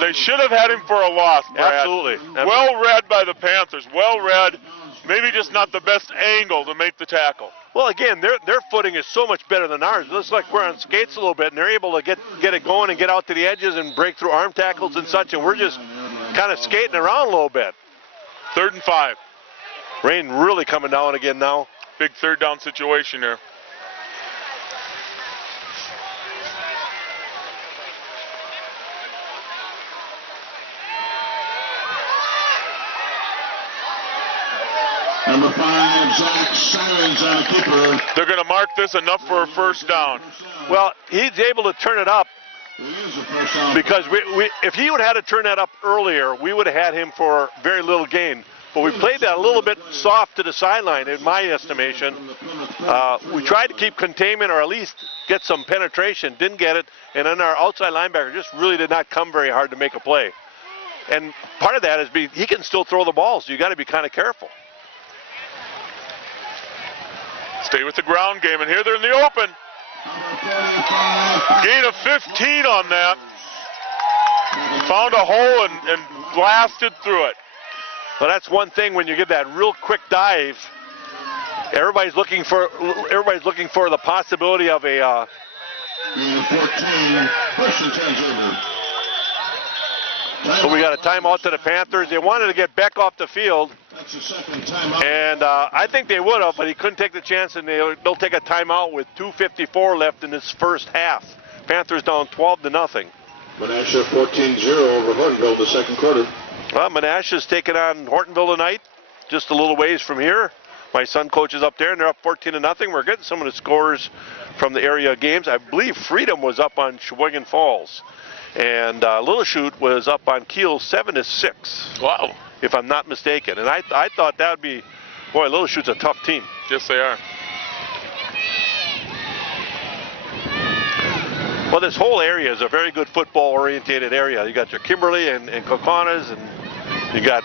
They should have had him for a loss, Brad. Absolutely. Well read by the Panthers. Well read. Maybe just not the best angle to make the tackle. Well, again, their footing is so much better than ours. It looks like we're on skates a little bit, and they're able to get it going and get out to the edges and break through arm tackles and such, and we're just kind of skating around a little bit. 3rd and 5. Rain really coming down again now. Big 3rd down situation here. Number 5, Zach Simons on the keeper. They're going to mark this enough for a 1st down. Well, he's able to turn it up It is a first down. because if he would have had to turn that up earlier, we would have had him for very little gain. But we played that a little bit soft to the sideline, in my estimation. We tried to keep containment or at least get some penetration, didn't get it, and then our outside linebacker just really did not come very hard to make a play. And part of that is he can still throw the ball, so you got to be kind of careful. Stay with the ground game, and here they're in the open. Gain of 15 on that. Found a hole and blasted through it. Well, that's one thing when you get that real quick dive. Everybody's looking for the possibility of a. Gain of 14. 1st and 10's over. But we got a timeout to the Panthers. They wanted to get Beck off the field, That's the 2nd timeout. and I think they would have, but he couldn't take the chance, and they'll take a timeout with 2:54 left in this first half. Panthers down 12-0. Menasha 14-0 over Hortonville the 2nd quarter. Well, Menasha's taking on Hortonville tonight, just a little ways from here. My son coaches up there, and they're up 14-0. We're getting some of the scores from the area games. I believe Freedom was up on Sheboygan Falls, and Little Chute was up on Kiel 7-6. Wow. If I'm not mistaken. And I thought that would be, boy, Little Chute's a tough team. Yes, they are. Well, this whole area is a very good football-orientated area. You got your Kimberly and Kokonas, and you got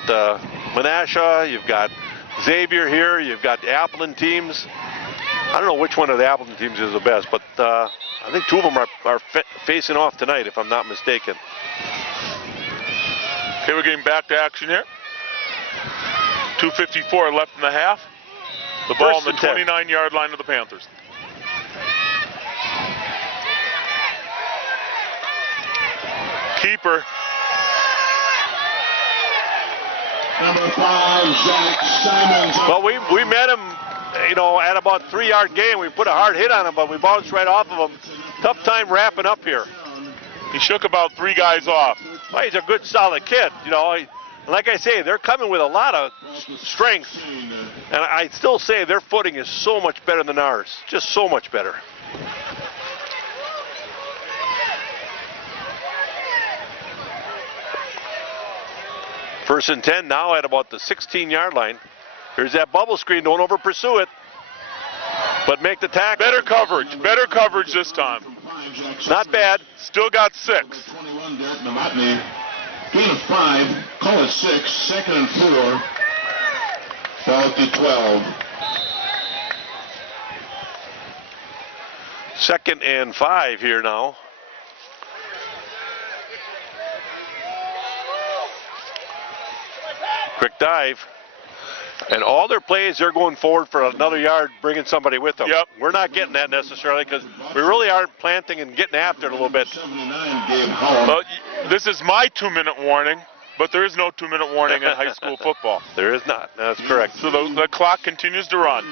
Menasha, you've got Xavier here, you've got the Appleton teams. I don't know which one of the Appleton teams is the best, but I think 2 of them are facing off tonight, if I'm not mistaken. Okay, we're getting back to action here. 2:54 left in the half. The ball on the 29-yard line of the Panthers. Keeper. Number 5, Zach Simons. Well, we met him, at about 3-yard gain. We put a hard hit on him, but we bounced right off of him. Tough time wrapping up here. He shook about 3 guys off. Well, he's a good, solid kid. Like I say, they're coming with a lot of strength. And I still say their footing is so much better than ours. Just so much better. First and 10 now at about the 16-yard line. Here's that bubble screen. Don't over pursue it, but make the tackle. Better coverage this time. Not bad. Still got 6. 21, Derek Novotny. Gain of 5, call it 6, 2nd and 4. Foul to 12. 2nd and 5 here now. Quick dive. And all their plays, they're going forward for another yard, bringing somebody with them. Yep. We're not getting that necessarily because we really aren't planting and getting after it a little bit. 79, Gabe Howard. Well, this is my 2-minute warning, but there is no 2-minute warning in high school football. There is not. That's correct. So the clock continues to run.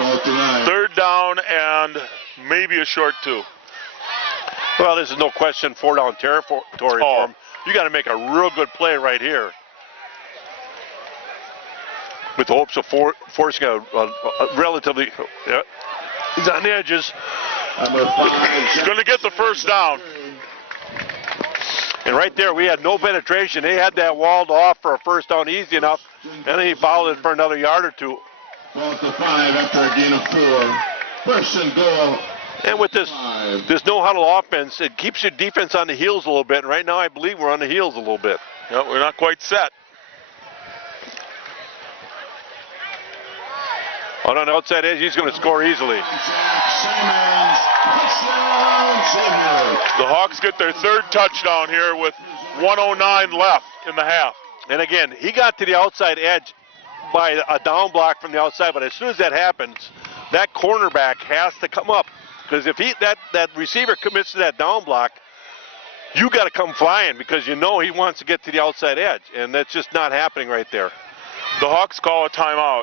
Ball to 9. Third down and maybe a short 2. Well, this is no question 4-down territory for Oh. him. You got to make a real good play right here, with the hopes of forcing a relatively. Yeah, he's on the edges, Number 5. He's going to get the first down. and right there we had no penetration. They had that walled off for a first down easy enough, and then he followed it for another yard or 2. Ball to 5 after a gain of 4. First and goal. And with this no huddle offense, it keeps your defense on the heels a little bit. And right now, I believe we're on the heels a little bit. No, we're not quite set. On an outside edge, he's going to score easily. Jack Simmons. Touchdown, Xavier. The Hawks get their third touchdown here with 1:09 left in the half. And again, he got to the outside edge by a down block from the outside. But as soon as that happens, that cornerback has to come up. Because if that receiver commits to that down block, you got to come flying because you know he wants to get to the outside edge. And that's just not happening right there. The Hawks call a timeout.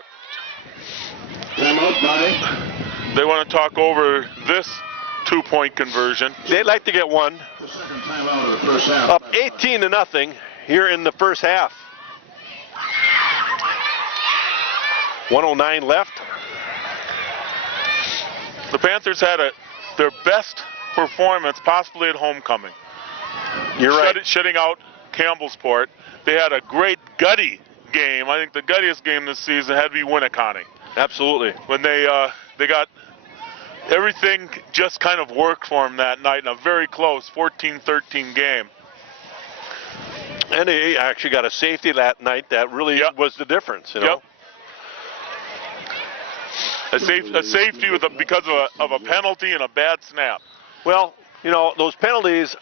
Timeout by They want to talk over this 2-point conversion. They'd like to get one. the second timeout of the first half. Up 18-0 here in the first half. 1:09 left. The Panthers had their best performance possibly at homecoming. You're right. Shutting out Campbellsport. They had a great gutty game. I think the guttiest game this season had to be Winnicott. Absolutely. When they got everything just kind of worked for them that night in a very close 14-13 game. And they actually got a safety that night that really was the difference, you know. Yep. A safety because of a penalty and a bad snap. Well, you know, those penalties,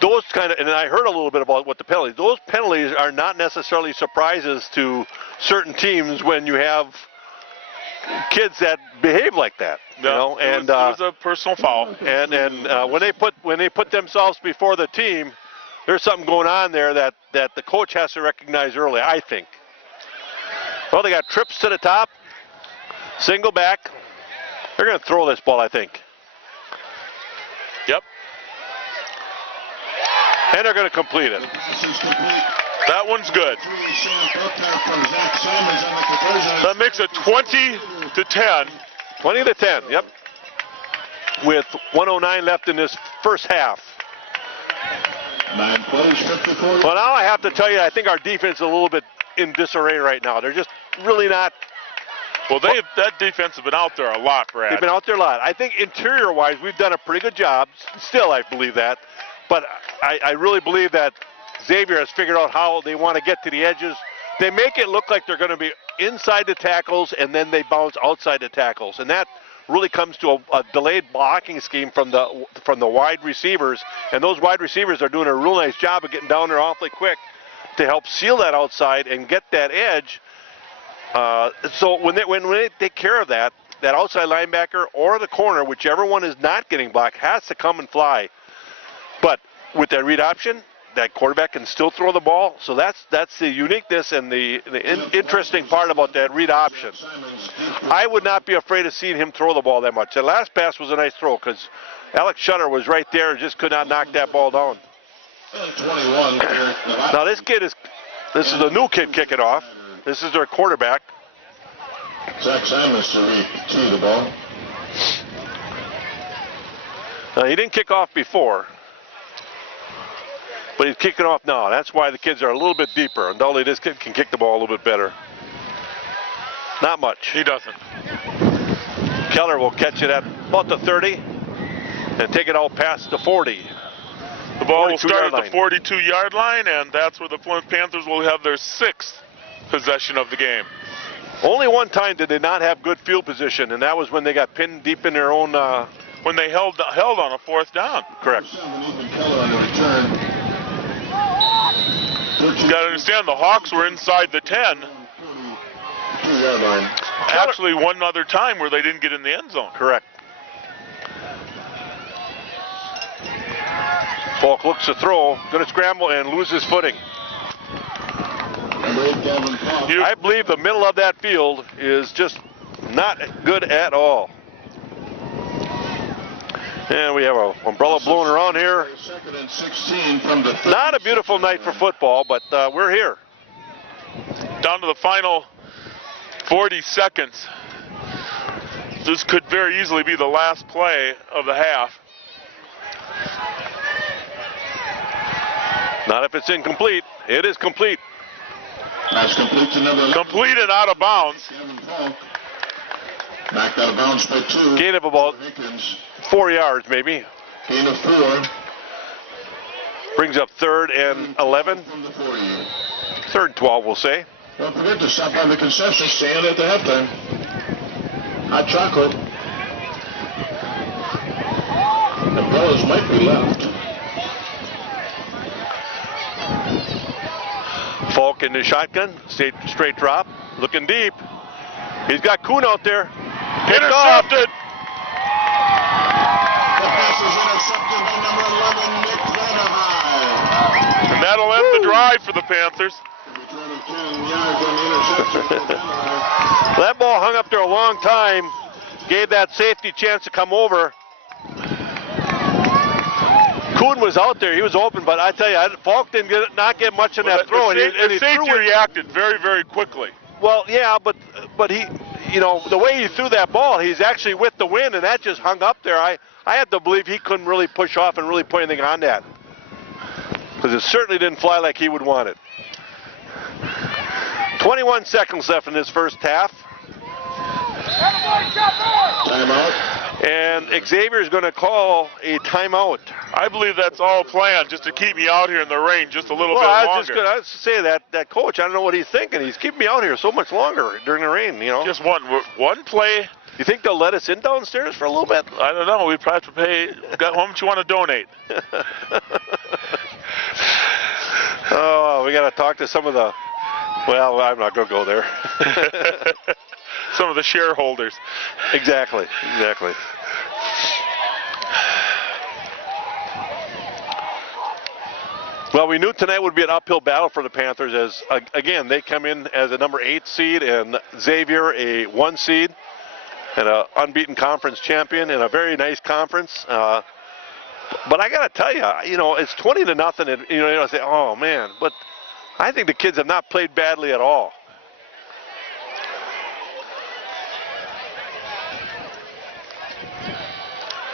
those kind of, and I heard a little bit about what the penalties, those penalties are not necessarily surprises to certain teams when you have kids that behave like that, you know. And it was a personal foul. And when they put themselves before the team, there's something going on there that the coach has to recognize early, I think. Well, they got trips to the top, single back. They're going to throw this ball, I think. Yep. And they're going to complete it. That one's good. That makes it 20-10. 20-10, yep. With 1:09 left in this first half. 9 plays, 54. Well, now I have to tell you, I think our defense is a little bit in disarray right now. They're just really not. Well, that defense has been out there a lot, Brad. They've been out there a lot. I think interior-wise, we've done a pretty good job. Still, I believe that. But I really believe that Xavier has figured out how they want to get to the edges. They make it look like they're going to be inside the tackles, and then they bounce outside the tackles. And that really comes to a delayed blocking scheme from the wide receivers. And those wide receivers are doing a real nice job of getting down there awfully quick to help seal that outside and get that edge. So when they take care of that outside linebacker or the corner, whichever one is not getting blocked, has to come and fly. But with that read option, that quarterback can still throw the ball. So that's the uniqueness and the interesting part about that read option. I would not be afraid of seeing him throw the ball that much. That last pass was a nice throw because Alex Shutter was right there and just could not knock that ball down. 21. Now this is the new kid kicking off. This is their quarterback. Zach Simons to retrieve the ball. Now, he didn't kick off before, but he's kicking off now. That's why the kids are a little bit deeper. Undoubtedly, this kid can kick the ball a little bit better. Not much. He doesn't. Keller will catch it at about the 30 and take it out past the 40. The ball will 42 start yard at the 42-yard line, and that's where the Plymouth Panthers will have their 6th possession of the game. Only one time did they not have good field position, and that was when they got pinned deep in their own. When they held on a 4th down. Correct. Keller on the return. You got to understand, the Hawks were inside the 10. 2-yard line. Actually, one other time where they didn't get in the end zone. Correct. Falk looks to throw, going to scramble and lose his footing. Number 8, Gavin Falk. I believe the middle of that field is just Not good at all. And we have an umbrella blowing around here. Second and 16 from the Not a beautiful night for football, but we're here. Down to the final 40 seconds. This could very easily be the last play of the half. Not if it's incomplete. It is complete. That's complete to number 11. Complete and out of bounds. Kevin Falk. Backed out of bounds by 2. Gain of about Hickens. 4 yards, maybe. Gain of 4. Brings up 3rd and 11. From the 40. 3rd and 12, we'll say. Don't forget to stop by the concession stand at the halftime. Hot chocolate. Umbrellas might be left. Falk in the shotgun. Straight drop. Looking deep. He's got Kuhn out there. Picked off. Intercepted. The pass is intercepted by number 11, Nick Vanderhaar. And that'll end the drive for the Panthers. Return of 10 yards on the interception for Vanderhaar. That ball hung up there a long time. Gave that safety chance to come over. Kuhn was out there. He was open, but I tell you, Falk didn't not get much in that throw. The he safety threw it. reacted very, very quickly. Well, yeah, but he, you know, the way he threw that ball, he's actually with the wind, and that just hung up there. I had to believe he couldn't really push off and really put anything on that, because it certainly didn't fly like he would want it. 21 seconds left in this first half. Timeout. And Xavier is going to call a timeout. I believe that's all planned just to keep me out here in the rain just a little bit I longer. was just going to say that coach, I don't know what he's thinking. He's keeping me out here so much longer during the rain, you know. Just one play. You think they'll let us in downstairs for a little bit? I don't know. We probably have to pay. How much you want to donate? Oh, we got to talk to some of the. Well, I'm not going to go there. Some of the shareholders. Exactly. Well, we knew tonight would be an uphill battle for the Panthers as, again, they come in as a number 8 seed and Xavier a 1 seed and an unbeaten conference champion in a very nice conference. But I got to tell you, you know, it's 20-0, and you know, I say, oh man, but I think the kids have not played badly at all.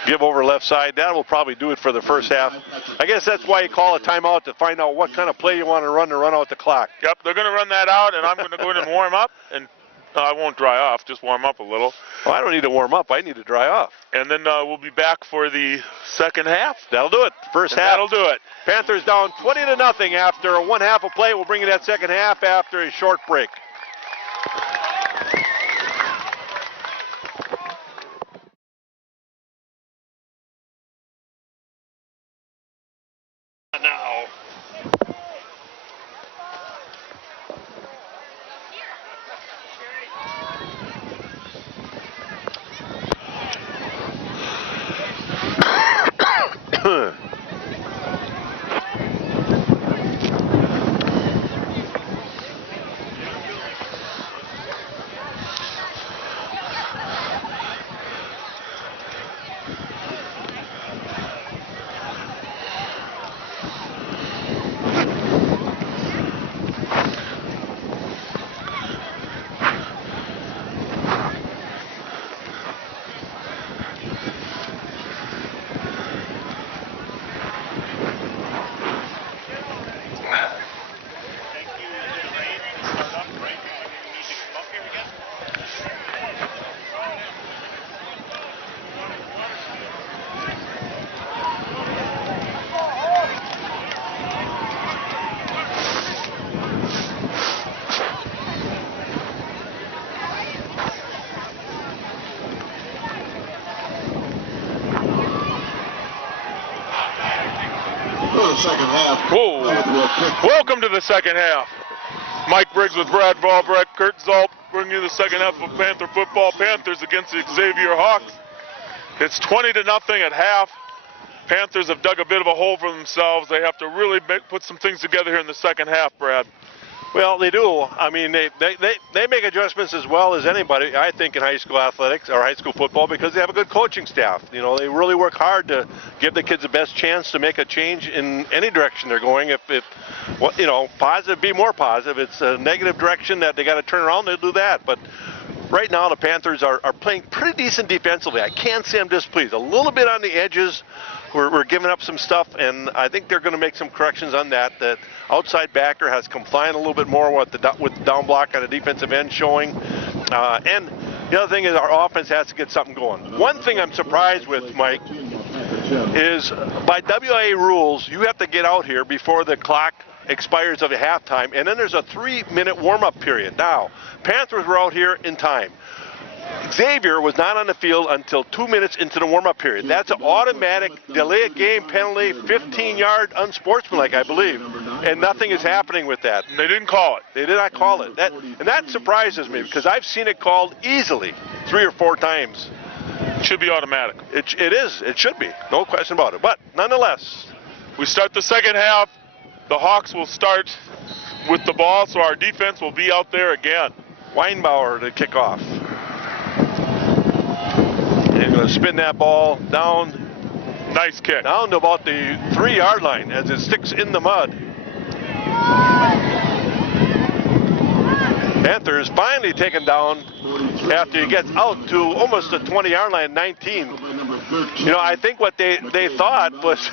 Give over left side. That will probably do it for the first half. I guess that's why you call a timeout, to find out what kind of play you want to run out the clock. Yep, they're going to run that out, and I'm going to go in and warm up. And I won't dry off, just warm up a little. Well, I don't need to warm up. I need to dry off. And then we'll be back for the second half. That'll do it. First half. That'll do it. Panthers down 20-0 after one half of play. We'll bring you that second half after a short break. Now. Second half. Whoa. Welcome to the second half. Mike Briggs with Brad Valbrecht, Kurt Zalt, bringing you the second half of Panther football. Panthers against the Xavier Hawks. It's 20-0 at half. Panthers have dug a bit of a hole for themselves. They have to really put some things together here in the second half, Brad. Well, they do. I mean, they make adjustments as well as anybody, I think, in high school athletics or high school football because they have a good coaching staff. You know, they really work hard to give the kids the best chance to make a change in any direction they're going. If well, you know, positive, be more positive. It's a negative direction that they got to turn around, they'll do that. But right now, the Panthers are playing pretty decent defensively. I can't say I'm displeased. A little bit on the edges. We're giving up some stuff, and I think they're going to make some corrections on that. That outside backer has come flying a little bit more with the down block on the defensive end showing. And the other thing is our offense has to get something going. One thing I'm surprised with, Mike, is by WIA rules, you have to get out here before the clock expires of a halftime, and then there's a 3-minute warm-up period. Now, Panthers were out here in time. Xavier was not on the field until 2 minutes into the warm-up period. That's an automatic delay of game penalty, 15-yard unsportsmanlike, I believe. And nothing is happening with that. They didn't call it. They did not call it. And that surprises me because I've seen it called easily 3 or 4 times. It should be automatic. It is. It should be. No question about it. But nonetheless, we start the second half. The Hawks will start with the ball, so our defense will be out there again. Weinbauer to kick off. And going to spin that ball down. Nice kick. Down to about the 3-yard line as it sticks in the mud. Panthers finally taken down after he gets out to almost the 20-yard line, 19. You know, I think what they thought was,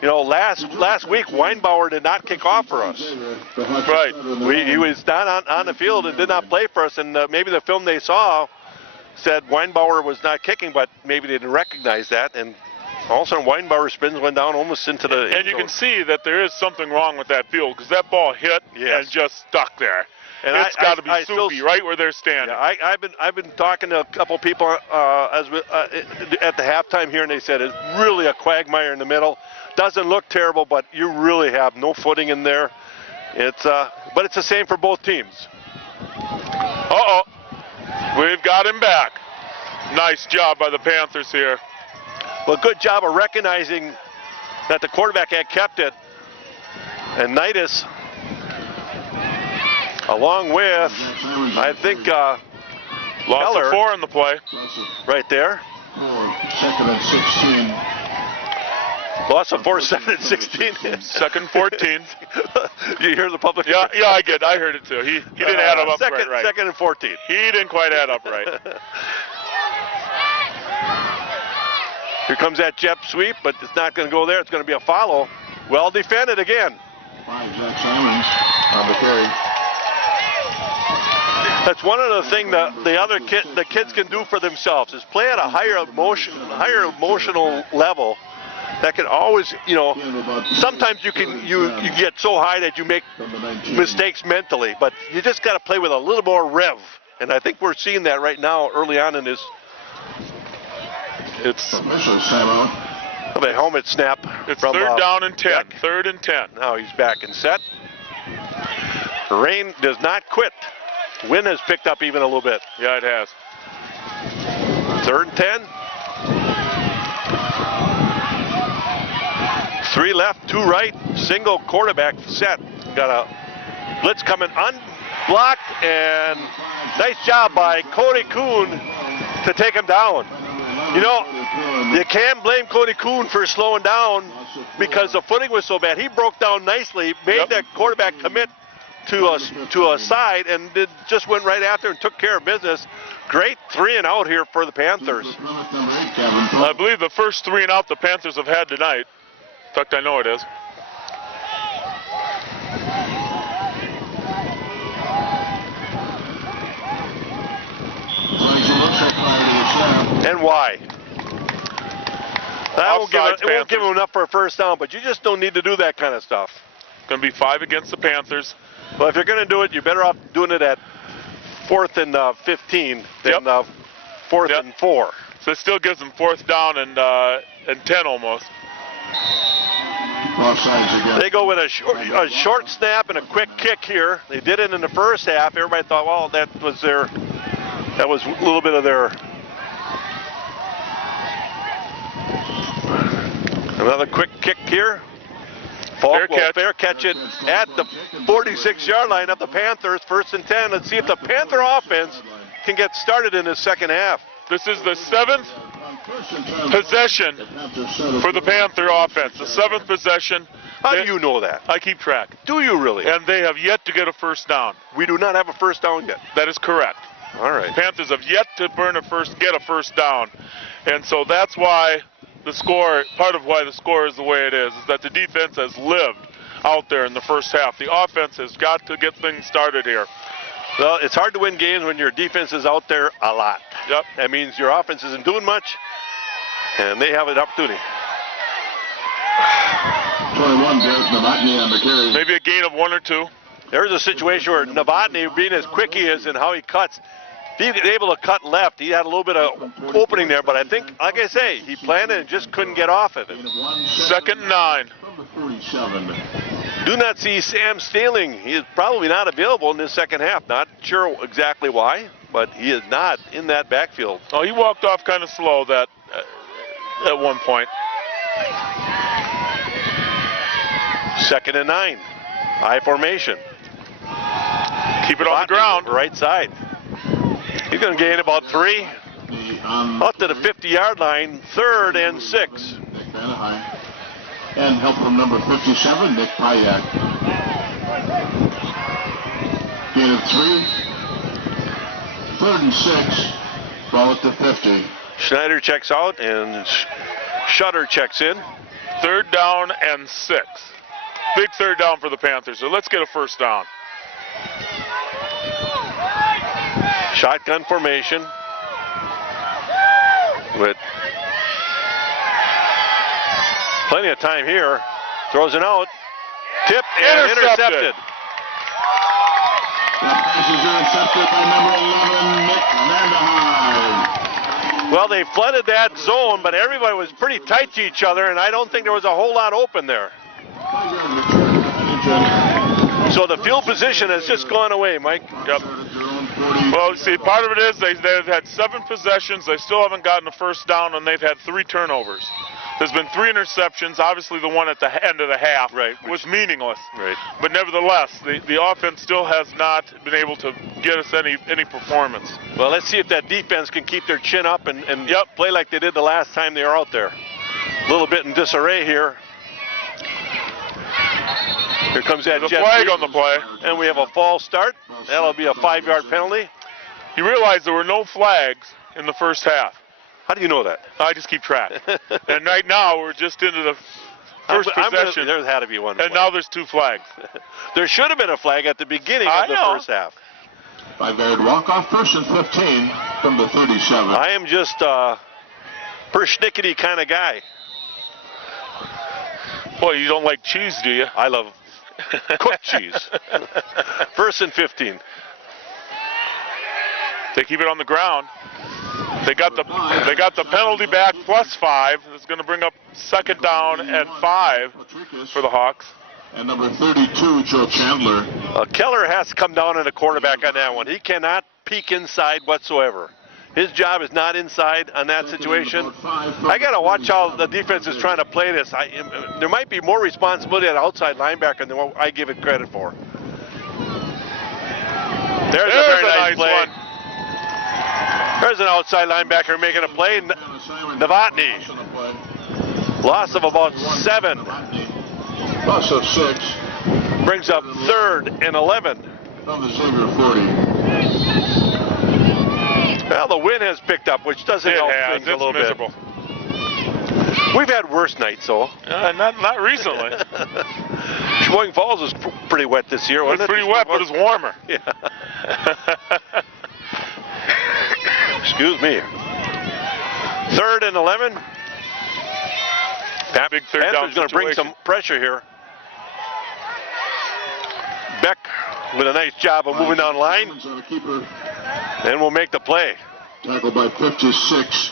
you know, last week Weinbauer did not kick off for us. Right. He was not on the field and did not play for us, and maybe the film they saw said Weinbauer was not kicking, but maybe they didn't recognize that, and all of a sudden Weinbauer spins one down almost into the and you can see that there is something wrong with that field because that ball hit and just stuck there. And it's got to be soupy right where they're standing. Yeah, I've been talking to a couple people at the halftime here, and they said it's really a quagmire in the middle. Doesn't look terrible, but you really have no footing in there. But it's the same for both teams. Uh-oh. We've got him back. Nice job by the Panthers here. Well, good job of recognizing that the quarterback had kept it. And Nidus, along with, I think, loss of 4 in the play. Right there. 2nd and 16. Loss of 4, 7 and 16. 2nd 14. You hear the public? Yeah, I get. I heard it too. He didn't add them up second, right. 2nd and 14. He didn't quite add up right. Here comes that jet sweep, but it's not going to go there. It's going to be a follow. Well defended again. Jack Simons on the carry. That's one of the things that the kids can do for themselves is play at a higher emotional level. That can always, you know, sometimes you get so high that you make mistakes mentally, but you just got to play with a little more rev. And I think we're seeing that right now early on in this. It's the helmet snap. It's from, 3rd down and 10. Jack. 3rd and 10. Now he's back and set. The rain does not quit. Wind has picked up even a little bit. Yeah, it has. 3rd and 10. 3 left, 2 right, single quarterback set. Got a blitz coming unblocked, and nice job by Cody Kuhn to take him down. You know, you can't blame Cody Kuhn for slowing down because the footing was so bad. He broke down nicely, made the quarterback commit to a side, and just went right after and took care of business. Great 3 and out here for the Panthers. I believe the first 3 and out the Panthers have had tonight. In fact, I know it is. And why? That won't give him enough for a first down, but you just don't need to do that kind of stuff. Going to be 5 against the Panthers. Well, if you're going to do it, you're better off doing it at 4th and 15 than 4th and 4. So it still gives them 4th down and 10 almost. They go with a short snap and a quick kick here. They did it in the first half. Everybody thought, well, that was a little bit of their. Another quick kick here. Falk will catch. fair catch it at the 46-yard line of the Panthers. 1st and 10. Let's see if the Panther offense can get started in the second half. This is the 7th possession for the Panther offense. The 7th possession. How do you know that? I keep track. Do you really? And they have yet to get a first down. We do not have a first down yet. That is correct. All right. Panthers have yet to get a first down. And so that's why the score, part of why the score is the way it is that the defense has lived out there in the first half. The offense has got to get things started here. Well, it's hard to win games when your defense is out there a lot. Yep. That means your offense isn't doing much, and they have an opportunity. 21, Garrett Novotny on the carry. Maybe a gain of 1 or 2. There's a situation where Novotny, being as quick he is and how he cuts, if he's able to cut left, he had a little bit of opening there, but I think, like I say, he planned it and just couldn't get off of it. 2nd and 9. From the 37. Do not see Sam Staling. He is probably not available in this second half. Not sure exactly why, but he is not in that backfield. Oh, he walked off kind of slow that at one point. 2nd and 9. High formation. Keep it on the ground. Right side. He's going to gain about 3. Up to the 50-yard line. 3rd and 6. And help from number 57, Nick Payak. Gain of 3. 3rd and 6. Ball at the 50. Schneider checks out and Shutter checks in. 3rd down and 6. Big 3rd down for the Panthers. So let's get a first down. Shotgun formation with plenty of time here. Throws it out. Tipped and intercepted. That pass is intercepted by number 11, Nick Vanderhaar. Well, they flooded that zone, but everybody was pretty tight to each other, and I don't think there was a whole lot open there. So the field position has just gone away, Mike. Yep. Well, see, part of it is they've had 7 possessions. They still haven't gotten a first down, and they've had 3 turnovers. There's been 3 interceptions. Obviously, the one at the end of the half was meaningless. Right. But nevertheless, the offense still has not been able to get us any performance. Well, let's see if that defense can keep their chin up and play like they did the last time they were out there. A little bit in disarray here. Here comes that jet flag sweep, on the play. and we have a false start. That'll be a 5-yard penalty. You realize there were no flags in the first half. How do you know that? I just keep track. And right now we're just into the first possession. There had to be one. And now there's 2 flags. There should have been a flag at the beginning of the first half. 5-yard walk-off, 1st and 15 from the 37. I am just a persnickety kind of guy. Boy, you don't like cheese, do you? I love cooked cheese. 1st and 15. They keep it on the ground. They got the penalty back plus 5. It's going to bring up 2nd down and 5 for the Hawks. And number 32, Joe Chandler. Keller has to come down in the quarterback on that one. He cannot peek inside whatsoever. His job is not inside on that situation. I got to watch how the defense is trying to play this. There might be more responsibility at outside linebacker than what I give it credit for. There's a very nice play. One. There's an outside linebacker making a play. Novotny. Loss of about 7. Loss of 6. Brings up 3rd and 11. From the Xavier 40. Well, the wind has picked up, which doesn't help things a little miserable. bit. We've had worse nights, though. Not recently. Sheboygan Falls was pretty wet this year, wasn't it? It's pretty wet, but it's warmer. Yeah. Excuse me. 3rd and 11. Big 3rd down Panthers going to bring some pressure here. Beck with a nice job of moving down the line. And we'll make the play. Tackled by 56,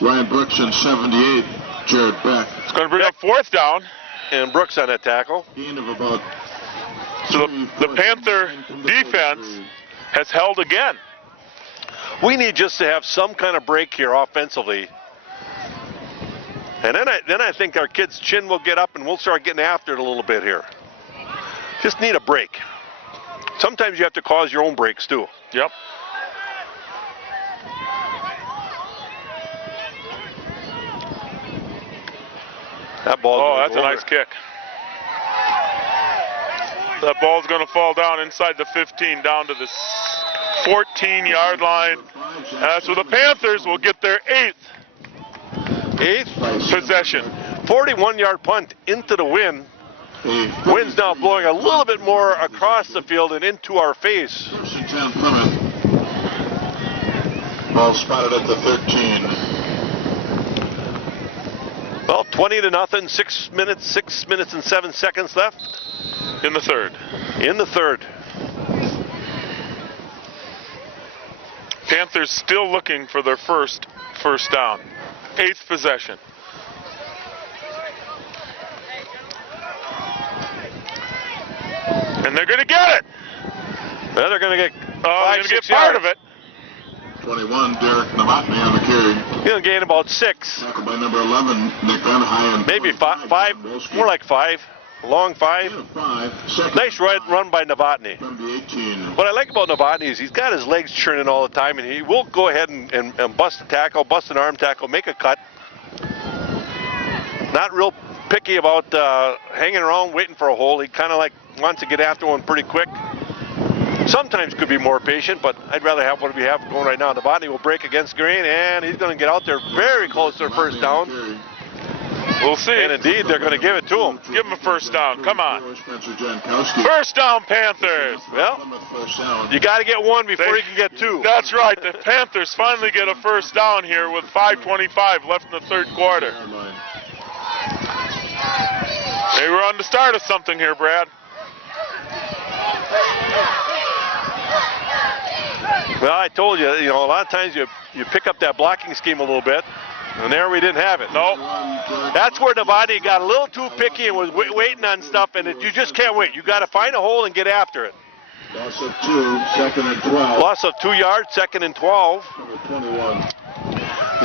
Ryan Brooks, and 78, Jared Beck. It's going to bring up 4th down. And Brooks on that tackle. Gain of about So the Panther defense has held again. We need just to have some kind of break here offensively. And then I think our kids' chin will get up and we'll start getting after it a little bit here. Just need a break. Sometimes you have to cause your own breaks too. Yep. That ball. Oh, that's a nice kick. That ball's going to fall down inside the 15, down to the 14-yard line. So the Panthers will get their eighth possession. 41-yard punt into the wind. Wind's now blowing a little bit more across the field and into our face. First and 10 Plymouth. Ball spotted at the 13. Well, 20-0, 6 minutes and 7 seconds left. In the third. In the third. Panthers still looking for their first down. 8th possession. And they're going to get it. Well, they're going to get they're going to get part of it. 21, Derek Novotny on the carry. He'll gain about 6. Tackled by number 11, Nick Benhigh. And Maybe 5, more like 5. Long 5. Nice run by Novotny. From the 18. What I like about Novotny is he's got his legs churning all the time, and he will go ahead and bust a tackle, bust an arm tackle, make a cut. Not real picky about hanging around waiting for a hole. He kind of like wants to get after one pretty quick. Sometimes could be more patient, but I'd rather have what we have going right now. Novotny will break against Green, and he's going to get out there very close to their first down. We'll see. And indeed, they're going to give it to him. Give him a first down. Come on. First down, Panthers. Well, you got to get one before you can get 2. That's right. The Panthers finally get a first down here with 5:25 left in the third quarter. Hey, we're on the start of something here, Brad. Well, I told you, a lot of times you pick up that blocking scheme a little bit, and there we didn't have it. No. That's where Novotny got a little too picky and was waiting on stuff, and you just can't wait. You got to find a hole and get after it. Loss of 2, second and 12. Loss of 2 yards, second and 12. Number 21.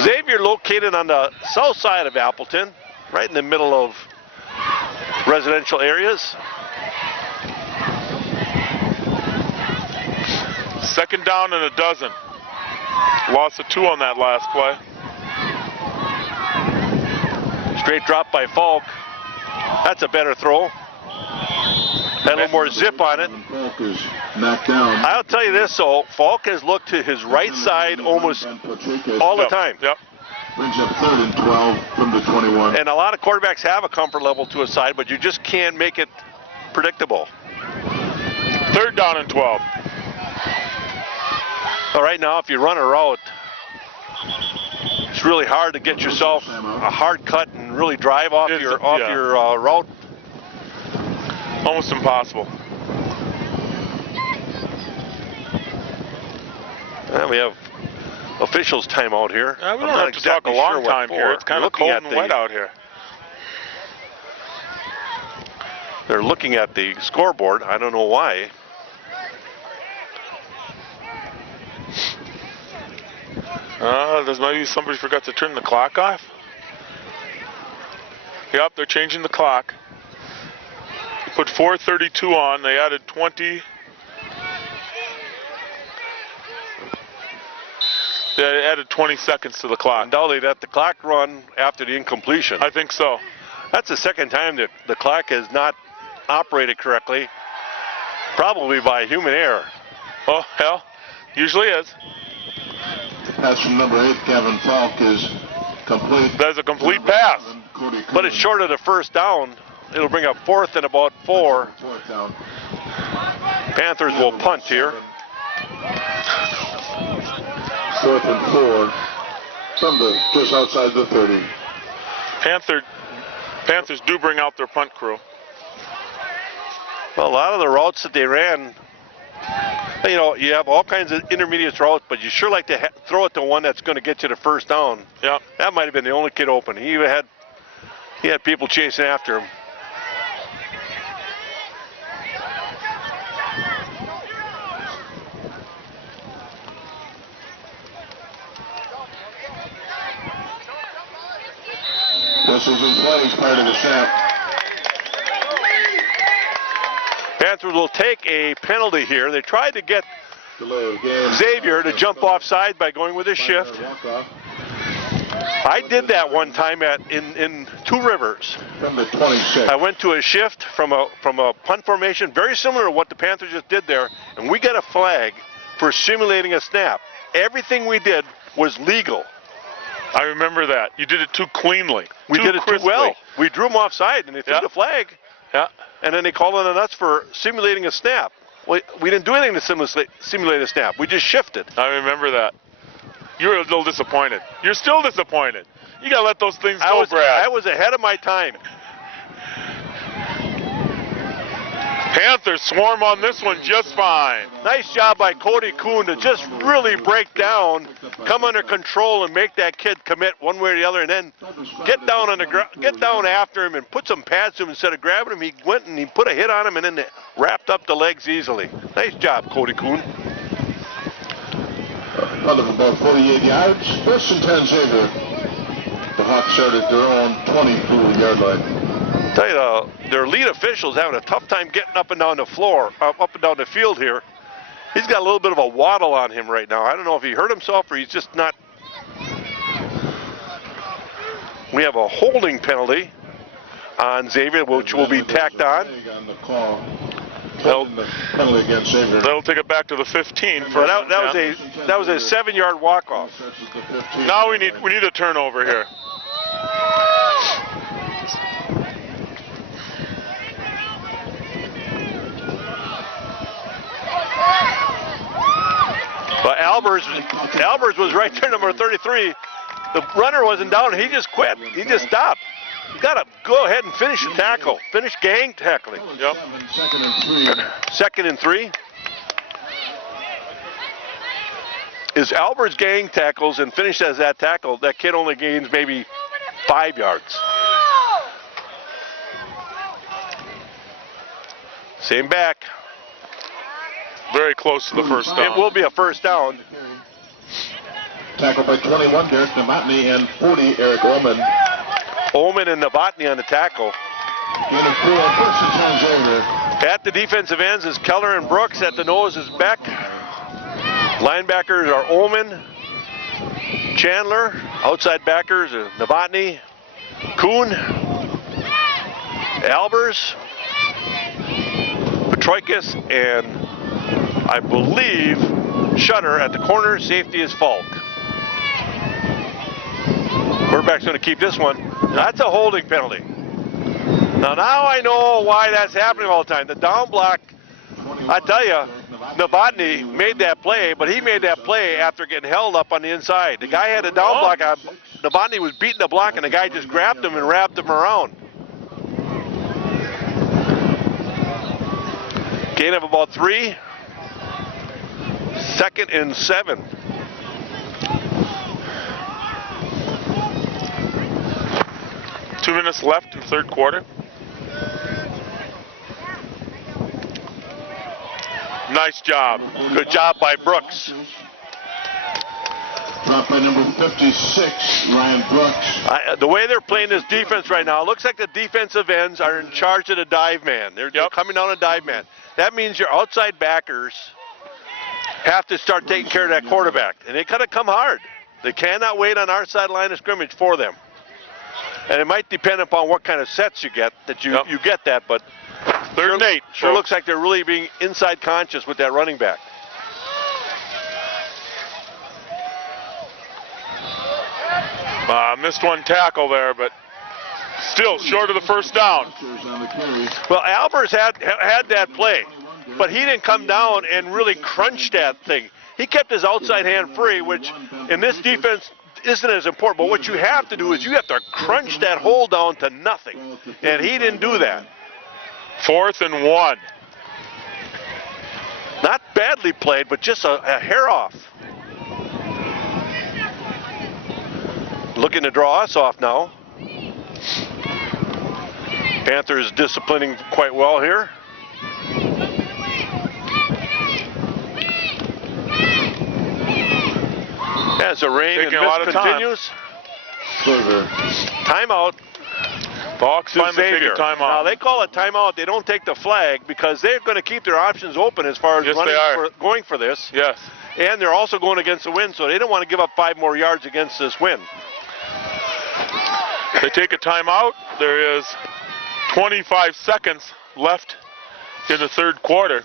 Xavier located on the south side of Appleton, right in the middle of residential areas. Second down and a dozen. Loss of 2 on that last play. Straight drop by Falk. That's a better throw. Had a little more zip on it. Falk is knocked down. I'll tell you this, though. Falk has looked to his right side almost all the time. Yep. Brings up third and 12 from the 21. And a lot of quarterbacks have a comfort level to a side, but you just can't make it predictable. Third down and 12. All right, now if you run a route, it's really hard to get yourself a hard cut and really drive off your route. Almost impossible. And we have officials timeout here. We don't have to talk a long time here. It's kind of cold and wet out here. They're looking at the scoreboard. I don't know why. There's maybe somebody forgot to turn the clock off. Yep, they're changing the clock. Put 4:32 on. They added 20. They added 20 seconds to the clock. Undoubtedly, let the clock run after the incompletion. I think so. That's the second time that the clock has not operated correctly, probably by human error. Oh, hell, usually is. Pass from number 8, Kevin Falk, is complete. That's a complete pass. But it's short of the first down. It'll bring up 4th and about 4. Fourth down. Panthers will punt here. 4th and 4 from just outside the 30. Panthers do bring out their punt crew. Well, a lot of the routes that they ran, you have all kinds of intermediate routes, but you sure like to throw it to one that's going to get you the first down. Yeah. That might have been the only kid open. He had people chasing after him. Whistles and flags part of the snap. Panthers will take a penalty here. They tried to get Delay of game. Xavier to jump offside by going with a shift. Walk-off I did that one time in Two Rivers. from the 26. I went to a shift from a punt formation, very similar to what the Panthers just did there, and we got a flag for simulating a snap. Everything we did was legal. I remember that. You did it too cleanly. We did it too crisply. well. We drew them offside, and they threw Yeah. the flag, Yeah. and then they called on us for simulating a snap. We didn't do anything to simulate a snap. We just shifted. I remember that. You were a little disappointed. You're still disappointed. You gotta let those things go, Brad. I was ahead of my time. Panthers swarm on this one just fine. Nice job by Cody Kuhn to just really break down, come under control, and make that kid commit one way or the other, and then get down on the get down after him and put some pads to him instead of grabbing him. He went and he put a hit on him and then wrapped up the legs easily. Nice job, Cody Kuhn. Punt of about 48 yards. First and 10 Xavier. The Hawks started their own 22-yard line. Tell you, their lead official's having a tough time getting up and down the floor, up and down the field here. He's got a little bit of a waddle on him right now. I don't know if he hurt himself or he's just not. We have a holding penalty on Xavier, which will be tacked on. On the call. The penalty against Xavier. That'll take it back to the 15. For But that was a 7-yard walk-off. Starts at the 15. Now we need a turnover here. But Albers was right there, number 33. The runner wasn't down. He just quit. He just stopped. You got to go ahead and finish the tackle. Finish gang tackling. Yep. 2nd and 3. 2nd and 3. Is Albers gang tackles and finish as that tackle, that kid only gains maybe 5 yards. Same back. Very close to the first down. It will be a first down. Tackled by 21 Derek Novotny and 40 Eric Ullman. Ullman and Novotny on the tackle. Gain of 4. First and 10 Xavier. At the defensive ends is Keller and Brooks. At the nose is Beck. Linebackers are Ullman, Chandler. Outside backers are Novotny, Kuhn, Albers, Petroikis, and I believe Shutter at the corner. Safety is Falk. Quarterback's going to keep this one. That's a holding penalty. Now I know why that's happening all the time. The down block, I tell you, Novotny made that play, but he made that play after getting held up on the inside. The guy had a down block. Novotny was beating the block, and the guy just grabbed him and wrapped him around. Gain of about 3. 2nd and 7. Two minutes left in the third quarter. Nice job. Good job by Brooks. Dropped by number 56, Ryan Brooks. The way they're playing this defense right now, it looks like the defensive ends are in charge of the dive man. They're coming down a dive man. That means your outside backers have to start taking care of that quarterback. And they gotta come hard. They cannot wait on our side line of scrimmage for them. And it might depend upon what kind of sets you get, that you get that, but 3rd and 8. Sure looks like they're really being inside conscious with that running back. Missed one tackle there, but still short of the first down. Well, Albers had that play, but he didn't come down and really crunch that thing. He kept his outside hand free, which in this defense isn't as important. But what you have to do is you have to crunch that hole down to nothing, and he didn't do that. 4th and 1. Not badly played, but just a hair off. Looking to draw us off now. Panthers disciplining quite well here. As the rain Taking and a lot mist of time. continues. Timeout. The Hawks to finally take Xavier. a timeout. Now they call a timeout. They don't take the flag because they're going to keep their options open as far as Yes, they are. going for this. Yes. And they're also going against the wind, so they don't want to give up 5 more yards against this wind. They take a timeout. There is 25 seconds left in the third quarter.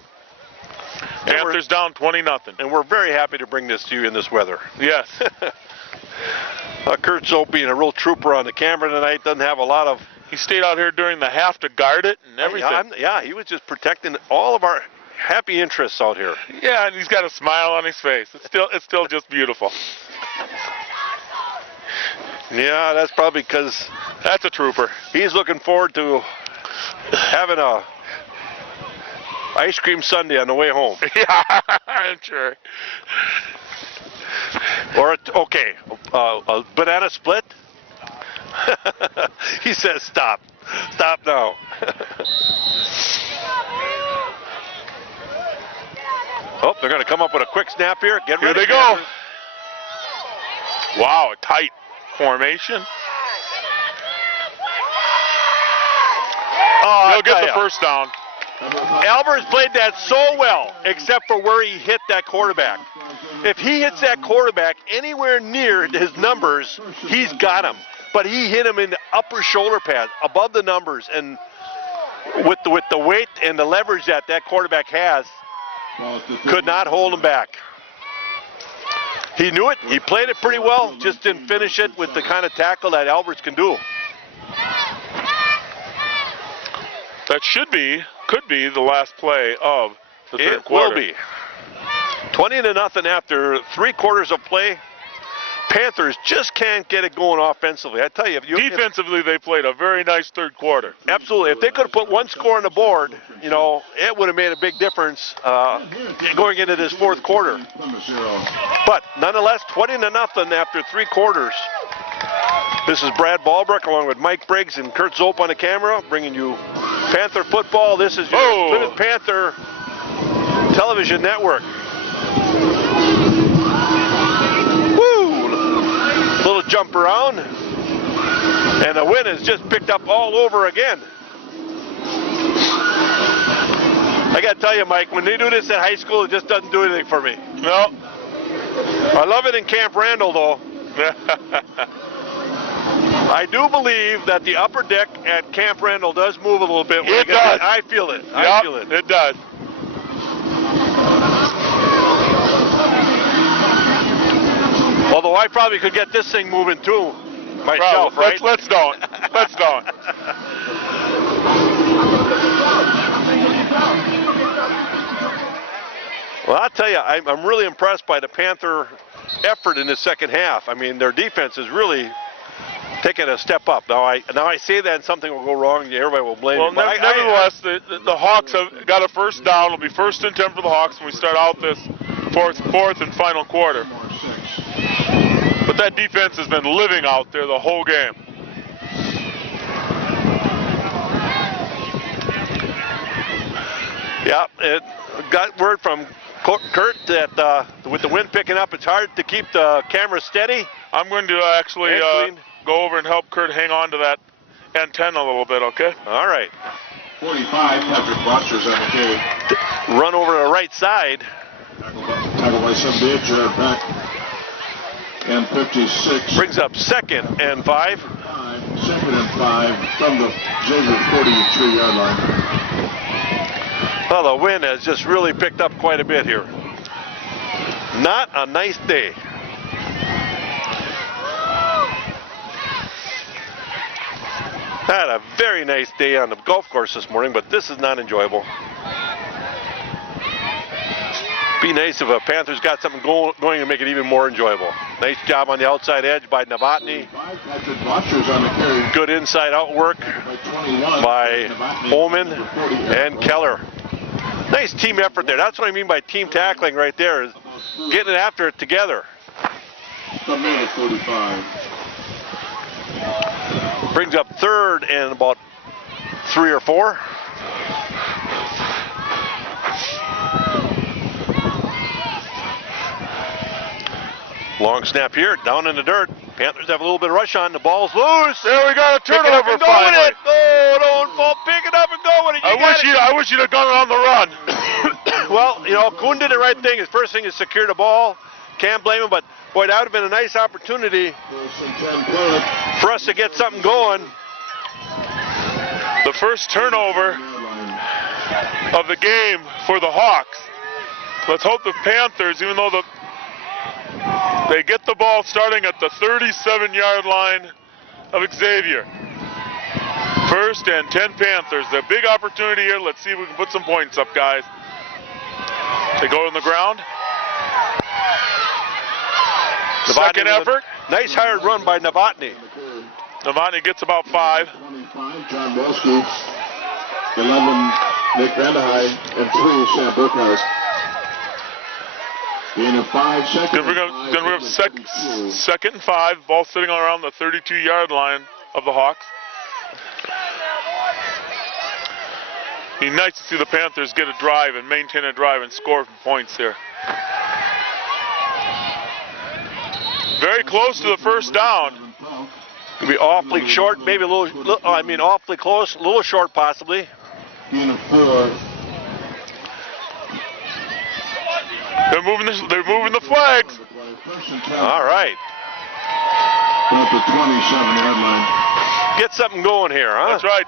Panthers down 20-0. And we're very happy to bring this to you in this weather. Yes. Kurt Zolt being a real trooper on the camera tonight, doesn't have a lot of... He stayed out here during the half to guard it and everything. Yeah, he was just protecting all of our happy interests out here. Yeah, and he's got a smile on his face. It's still just beautiful. Yeah, that's probably because That's a trooper. he's looking forward to having a ice cream sundae on the way home. Yeah, I'm sure. Or, a banana split? He says stop. Stop now. Oh, they're going to come up with a quick snap here. Get Here ready. they go. Wow, a tight formation. Oh, He'll get the first down. Albers played that so well, except for where he hit that quarterback. If he hits that quarterback anywhere near his numbers, he's got him. But he hit him in the upper shoulder pad, above the numbers, and with the weight and the leverage that quarterback has, could not hold him back. He knew it. He played it pretty well, just didn't finish it with the kind of tackle that Albers can do. That could be the last play of the third It quarter. will be. 20-0 after 3 quarters of play. Panthers just can't get it going offensively. I tell you, Defensively, they played a very nice third quarter. absolutely. If they could have put 1 score on the board, it would have made a big difference going into this fourth quarter. But nonetheless, 20-0 after 3 quarters. This is Brad Ballbrook along with Mike Briggs and Kurt Zolt on the camera, bringing you Panther football. This is your Plymouth Panther television network. Little jump around, and the wind is just picked up all over again. I gotta tell you, Mike, when they do this at high school, it just doesn't do anything for me. No. I love it in Camp Randall, though. I do believe that the upper deck at Camp Randall does move a little bit. It does. I feel it. I Yep, feel it. it does. Although I probably could get this thing moving too myself, right? Let's don't. Let's don't. Well, I'll tell you, I'm really impressed by the Panther effort in the second half. I mean, their defense is really taking a step up. Now I say that and something will go wrong, and everybody will blame Well, me. But nevertheless, the Hawks have got a first down. It'll be 1st and 10 for the Hawks when we start out this fourth and final quarter. But that defense has been living out there the whole game. Yeah, it got word from Kurt that with the wind picking up, it's hard to keep the camera steady. I'm going to actually go over and help Kurt hang on to that antenna a little bit, okay? All right. 45, Patrick Watchers on the carry. Run over to the right side. Tackled by 78, Jared Beck. And 56. Brings up 2nd and 5. 2nd and 5 from the Xavier 43-yard line. Well, the wind has just really picked up quite a bit here. Not a nice day. Had a very nice day on the golf course this morning, but this is not enjoyable. Be nice if a Panthers got something going to make it even more enjoyable. Nice job on the outside edge by Novotny. Patrick Watchers on the carry. Good inside out work by Holman and Keller. Nice team effort there. That's what I mean by team tackling right there, is getting after it together. From there, 45. Brings up 3rd and about 3 or 4. Long snap here, down in the dirt. Panthers have a little bit of rush on. The ball's loose. There we got a Pick it up turnover and go with finally. it. Oh, don't fall. Pick it up and go with it. I wish you'd have gone on the run. Well, you know, Kuhn did the right thing. His first thing is secure the ball. Can't blame him, but boy, that would have been a nice opportunity for us to get something going. The first turnover of the game for the Hawks. Let's hope the Panthers, even though they get the ball starting at the 37-yard line of Xavier. First and 10 Panthers. The big opportunity here. Let's see if we can put some points up, guys. They go on the ground. Second effort. Nice hard run by Novotny. Novotny gets about 5. 25, John Wolski. 11, Nick Vandehei. And 3, Sam Brookhurst. Gain of 5 seconds. Gonna bring up second and 5. Ball sitting around the 32-yard line of the Hawks. Be nice to see the Panthers get a drive and maintain a drive and score points here. Very close to the first down. It'll be awfully short, maybe awfully close, a little short possibly. Gain of 4. They're moving the flags. All right. At the 27-yard line. Get something going here, huh? That's right.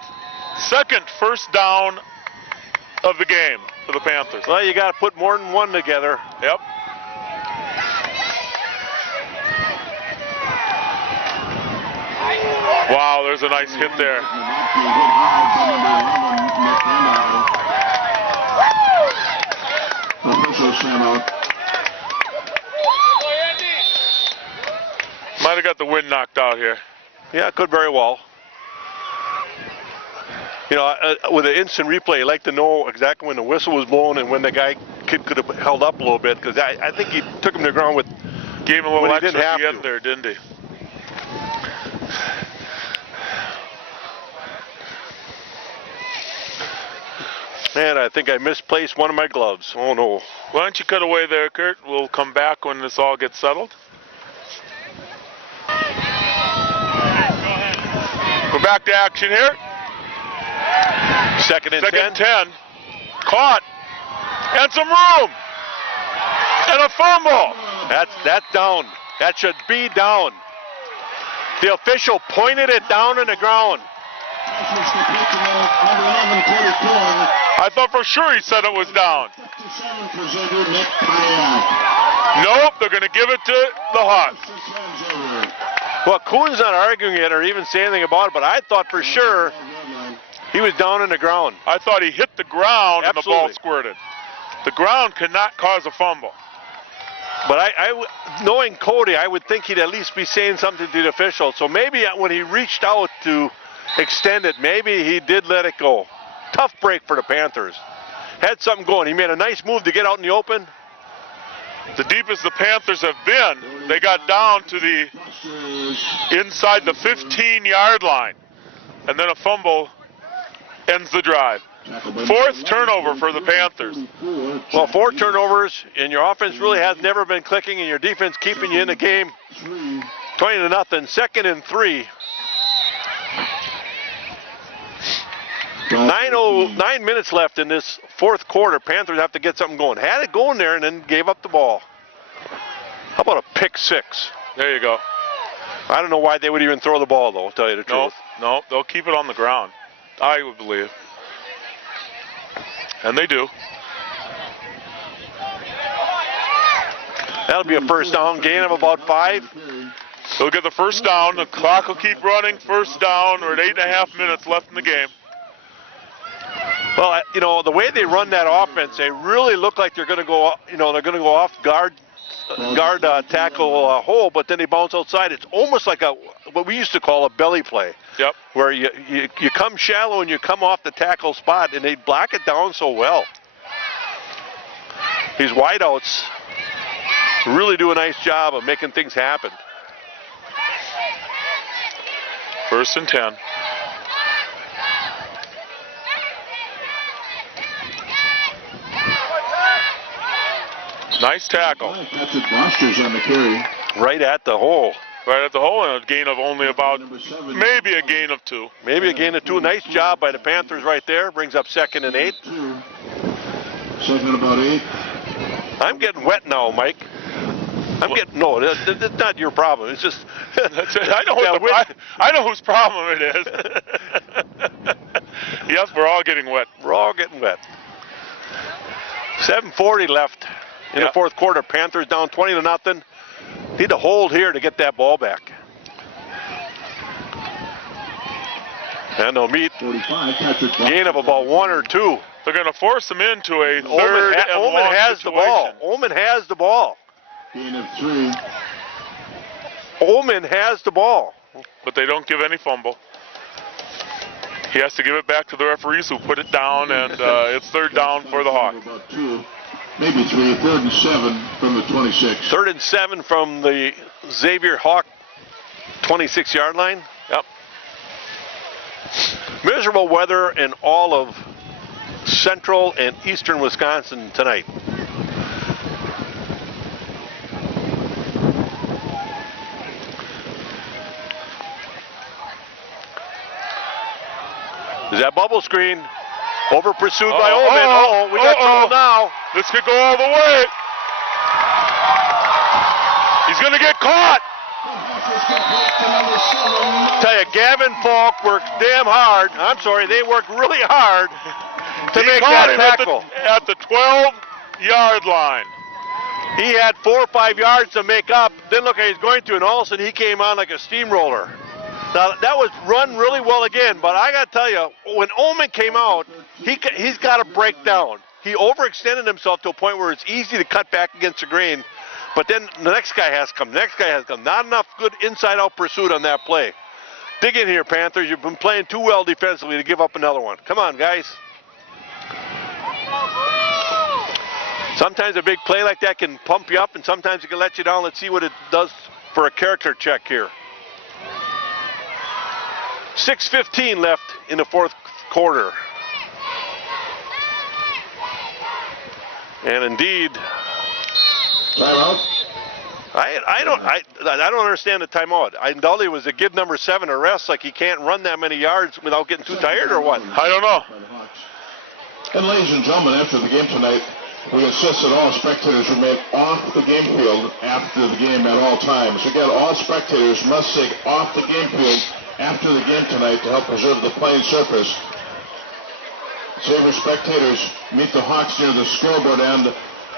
Second first down of the game for the Panthers. Well, you got to put more than one together. Yep. Wow, there's a nice hit there. Might have got the wind knocked out here. Yeah, could very well. You know, with an instant replay, you like to know exactly when the whistle was blown and when the kid could have held up a little bit, because I think he took him to the ground with. Gave him a little he extra didn't at the have end to. there, didn't he? Man, I think I misplaced one of my gloves. Oh no. Why don't you cut away there, Kurt? We'll come back when this all gets settled. We're back to action here. Second and Second 10. 10. Caught. And some room. And a fumble. That's down. That should be down. The official pointed it down on the ground. I thought for sure he said it was down. Nope, they're going to give it to the Hawks. Well, Kuhn's not arguing it or even saying anything about it, but I thought for sure he was down on the ground. I thought he hit the ground and the ball Absolutely. squirted. The ground cannot cause a fumble. But knowing Cody, I would think he'd at least be saying something to the official. So maybe when he reached out to extend it, maybe he did let it go. Tough break for the Panthers. Had something going. He made a nice move to get out in the open. The deepest the Panthers have been, they got down to the inside the 15-yard line. And then a fumble ends the drive. Fourth turnover for the Panthers. Well, 4 turnovers, and your offense really has never been clicking, and your defense keeping you in the game 20-0. Second and 3. 9 minutes left in this fourth quarter. Panthers have to get something going. Had it going there and then gave up the ball. How about a pick 6? There you go. I don't know why they would even throw the ball, though, I'll tell you the truth. No, they'll keep it on the ground. I would believe. And they do. That'll be a first down gain of about 5. They'll get the first down. The clock will keep running. First down. We're at 8.5 minutes left in the game. Well, you know, the way they run that offense, they really look like they're going to go, they're going to go off guard tackle hole, but then they bounce outside. It's almost like what we used to call a belly play. Yep. Where you come shallow and you come off the tackle spot, and they block it down so well. These wideouts really do a nice job of making things happen. First and 10. Nice tackle. That's it. Bosters on the carry. Right at the hole. Right at the hole, and a gain of only about Number 7. maybe a gain of 2. Maybe a gain of 2. Nice job by the Panthers right there. Brings up 2nd and 8. 2. Second about 8. I'm getting wet now, Mike. No, that's not your problem. It's just I know Yeah, I know whose problem it is. Yes, we're all getting wet. we're all getting wet. 7:40 left in the fourth quarter. Panthers down 20-0. Need to hold here to get that ball back. And they'll meet 45. Patrick. gain of about 1 or 2. They're going to force them into a third and Omen long has situation. the ball. Omen has the ball. Gain of 3. Omen has the ball. But they don't give any fumble. He has to give it back to the referees who put it down, and it's third down for the Hawks. About 2. Maybe 3. 3rd and 7 from the 26. 3rd and 7 from the Xavier Hawk 26-yard line. Yep. Miserable weather in all of central and eastern Wisconsin tonight. Is that bubble screen? Over pursued by Omen. We got trouble now. This could go all the way. He's going to get caught. Tell you, Gavin Falk worked damn hard. I'm sorry, they worked really hard to He make caught that him tackle. at the 12-yard line. He had 4 or 5 yards to make up. Didn't look like he was going to, and all of a sudden he came on like a steamroller. Now, that was run really well again, but I got to tell you, when Omen came out, he's got to break down. He overextended himself to a point where it's easy to cut back against the grain, but then the next guy has to come. Not enough good inside-out pursuit on that play. Dig in here, Panthers. You've been playing too well defensively to give up another one. Come on, guys. Sometimes a big play like that can pump you up, and sometimes it can let you down. Let's see what it does for a character check here. 6:15 left in the fourth quarter. And indeed, Timeout. I don't understand the timeout. Indulli was a good number 7 arrest, like he can't run that many yards without getting too tired or what? I don't know. And ladies and gentlemen, after the game tonight, we insist that all spectators remain off the game field after the game at all times. Again, all spectators must stay off the game field after the game tonight to help preserve the playing surface. Xavier spectators meet the Hawks near the scoreboard end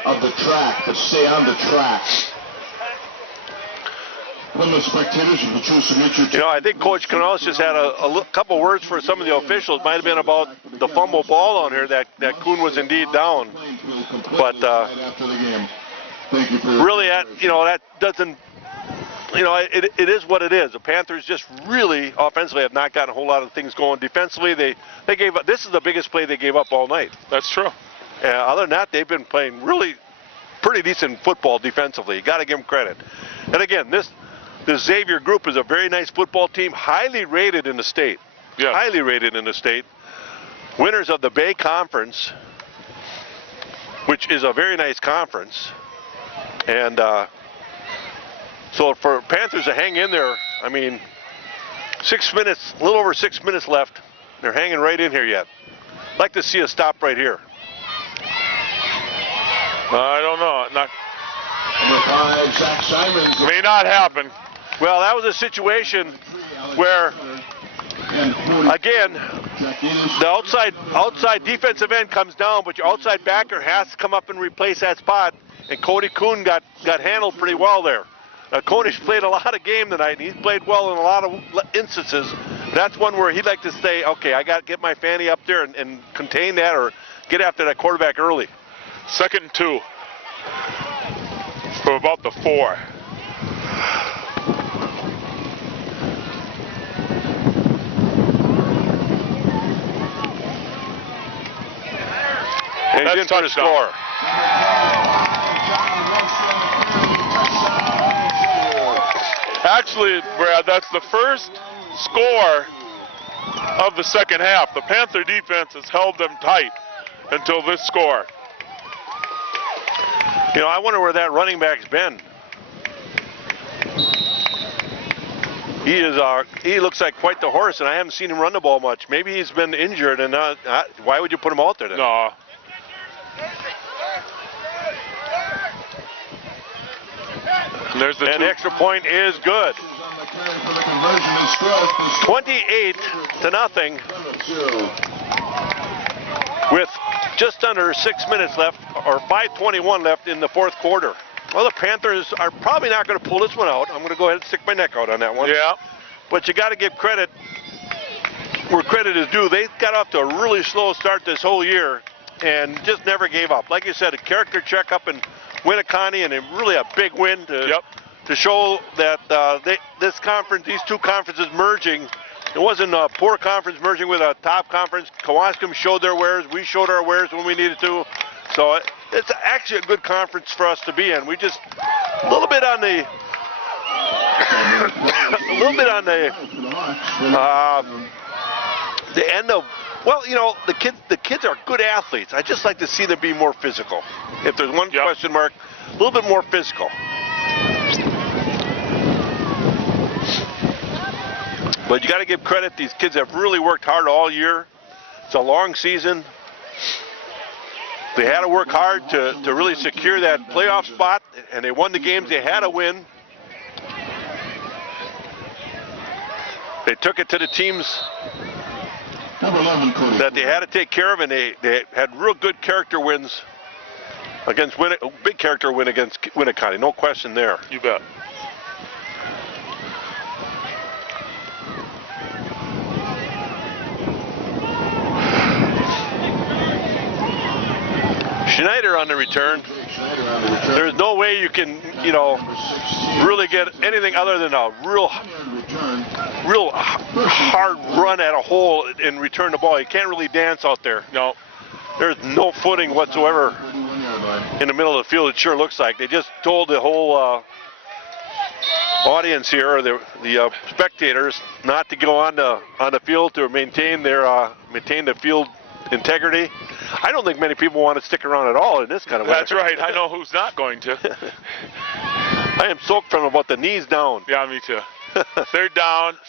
of the track, but stay on the track. Plymouth spectators, if you choose to meet your team. You know, I think Coach Canales just had a couple words for some of the officials. Might have been about the fumble ball on here that Kuhn was indeed down. But after the game. Thank you for your really, that doesn't. It is what it is. The Panthers just really offensively have not gotten a whole lot of things going. Defensively, they gave up. This is the biggest play they gave up all night. That's true. Other than that, they've been playing really pretty decent football defensively. You got to give them credit. And again, this Xavier group is a very nice football team, highly rated in the state. Yes. Highly rated in the state. Winners of the Bay Conference, which is a very nice conference. And so for Panthers to hang in there, I mean, 6 minutes, a little over 6 minutes left. They're hanging right in here yet. I'd like to see a stop right here. I don't know. number 5, Zach Simons. May not happen. Well, that was a situation where, again, the outside defensive end comes down, but your outside backer has to come up and replace that spot. And Cody Kuhn got handled pretty well there. Cody's played a lot of game tonight, and he's played well in a lot of instances. That's one where he'd like to say, okay, I got to get my fanny up there and contain that or get after that quarterback early. 2nd and 2 from about the 4. And he's in for the score. Actually, Brad, that's the first score of the second half. The Panther defense has held them tight until this score. You know, I wonder where that running back's been. He looks like quite the horse, and I haven't seen him run the ball much. Maybe he's been injured, and why would you put him out there then? No. And there's the extra point is good. 28-0. With just under 6 minutes left, or 5:21 left in the fourth quarter. Well, the Panthers are probably not going to pull this one out. I'm going to go ahead and stick my neck out on that one. Yeah. But you got to give credit where credit is due. They got off to a really slow start this whole year and just never gave up. Like you said, a character check up in Winneconne, and really a big win to show that this conference, these two conferences merging, it wasn't a poor conference merging with a top conference. Kewaskum showed their wares. We showed our wares when we needed to. So it's actually a good conference for us to be in. We just a little bit on the the end of, well, you know, the kids are good athletes. I just like to see them be more physical. If there's one question mark, a little bit more physical. But you got to give credit. These kids have really worked hard all year. It's a long season. They had to work hard to really secure that playoff spot, and they won the games they had to win. They took it to the teams that they had to take care of, and they had real good character wins against big character win against Winneconne. No question there. You bet. Schneider on the return. There's no way you can, you know, really get anything other than a real hard run at a hole and return the ball. You can't really dance out there. No. There's no footing whatsoever in the middle of the field, it sure looks like. They just told the whole audience here, the spectators, not to go on the field to maintain the field integrity. I don't think many people want to stick around at all in this kind of weather. That's right. I know who's not going to. I am soaked from about the knees down. Yeah, me too.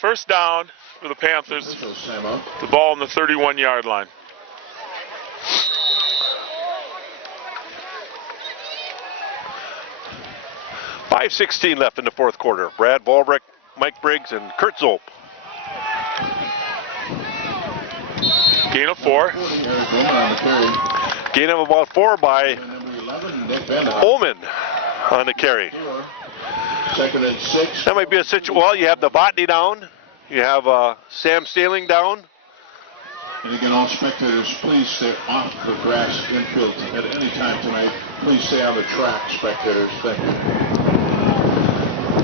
First down for the Panthers. The ball on the 31-yard line. .5:16 left in the fourth quarter. Brad Volbrick, Mike Briggs, and Kurt Zope. Gain of 4. Gain of about 4 by Omen on the carry. Second and 6. That might be a situation. Well, you have the Botany down. You have Sam Staling down. And again, all spectators, please stay off the grass infield at any time tonight. Please stay on the track, spectators. Thank you.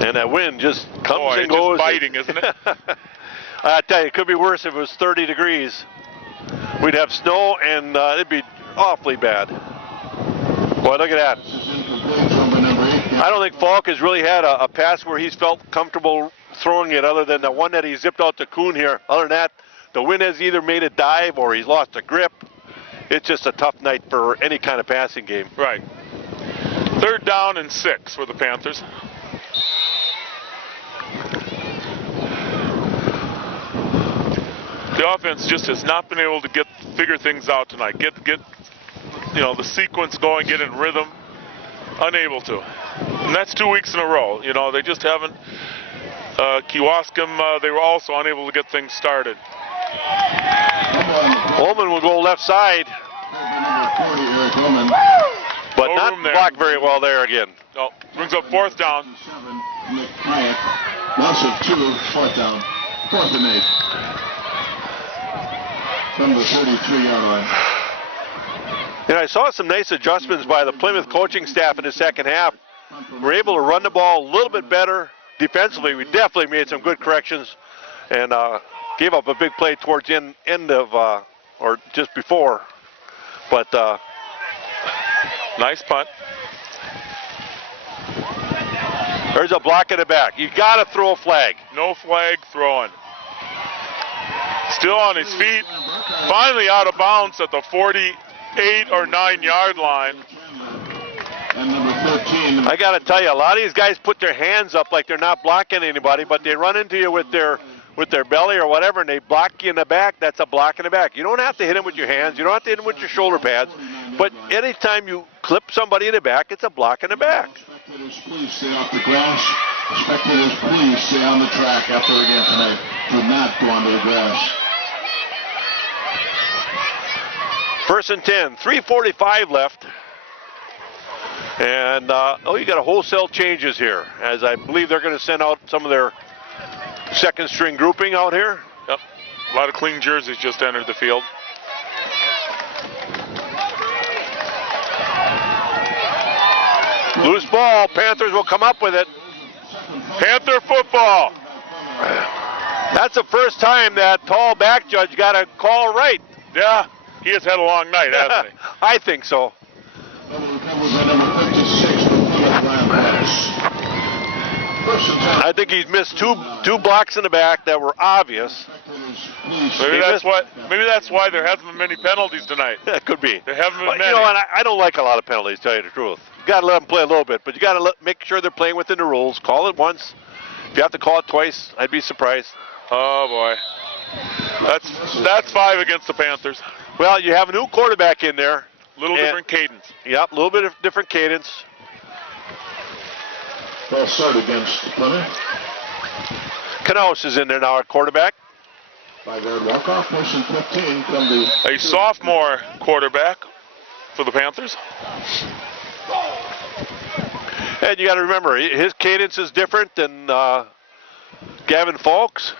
And that wind just comes and goes. It's biting, isn't it? I tell you, it could be worse if it was 30 degrees. We'd have snow, and it'd be awfully bad. Boy, look at that. I don't think Falk has really had a pass where he's felt comfortable throwing it, other than the one that he zipped out to Kuhn here. Other than that, the wind has either made a dive or he's lost a grip. It's just a tough night for any kind of passing game. Right. 3rd down and 6 for the Panthers. The offense just has not been able to figure things out tonight. Get the sequence going, get in rhythm. Unable to. And that's 2 weeks in a row. You know, they just haven't. Kewaskum, they were also unable to get things started. Ullman will go left side. But No not room there. blocked very well there again. No, brings up 4th down. Nick Hyatt. Loss of 2, 4th down. 4th and 8. From the 33-yard line. And I saw some nice adjustments by the Plymouth coaching staff in the second half. We're able to run the ball a little bit better. Defensively, we definitely made some good corrections and gave up a big play towards the end of, or just before. But Nice punt. there's a block in the back. You got to throw a flag. No flag throwing. Still on his feet. Finally out of bounds at the 48 or 9-yard line. And number 13, 15. I got to tell you, a lot of these guys put their hands up like they're not blocking anybody, but they run into you with their belly or whatever, and they block you in the back. That's a block in the back. You don't have to hit them with your hands. You don't have to hit them with your shoulder pads. But anytime you clip somebody in the back, it's a block in the back. Spectators, please stay off the grass. Spectators, please stay on the track after the game tonight. Do not go onto the grass. 1st and 10, 3:45 left. And, you got a wholesale changes here, as I believe they're going to send out some of their second string grouping out here. Yep. A lot of clean jerseys just entered the field. Loose ball. Panthers will come up with it. Panther football. That's the first time that tall back judge got a call right. Yeah, he has had a long night, hasn't he? I think so. I think he's missed two blocks in the back that were obvious. Maybe that's why there hasn't been many penalties tonight. That could be. There haven't been But, many. you know, and I don't like a lot of penalties, to tell you the truth. You got to let them play a little bit, but you got to make sure they're playing within the rules. Call it once. If you have to call it twice, I'd be surprised. Oh boy, that's 5 against the Panthers. Well, you have a new quarterback in there. Little different cadence. Yep, a little bit of different cadence. Well, start against Plymouth. Knaus is in there now at quarterback. 5-yard walk-off, 1st and 15 from the... A sophomore quarterback for the Panthers. And you got to remember, his cadence is different than Gavin Falk's.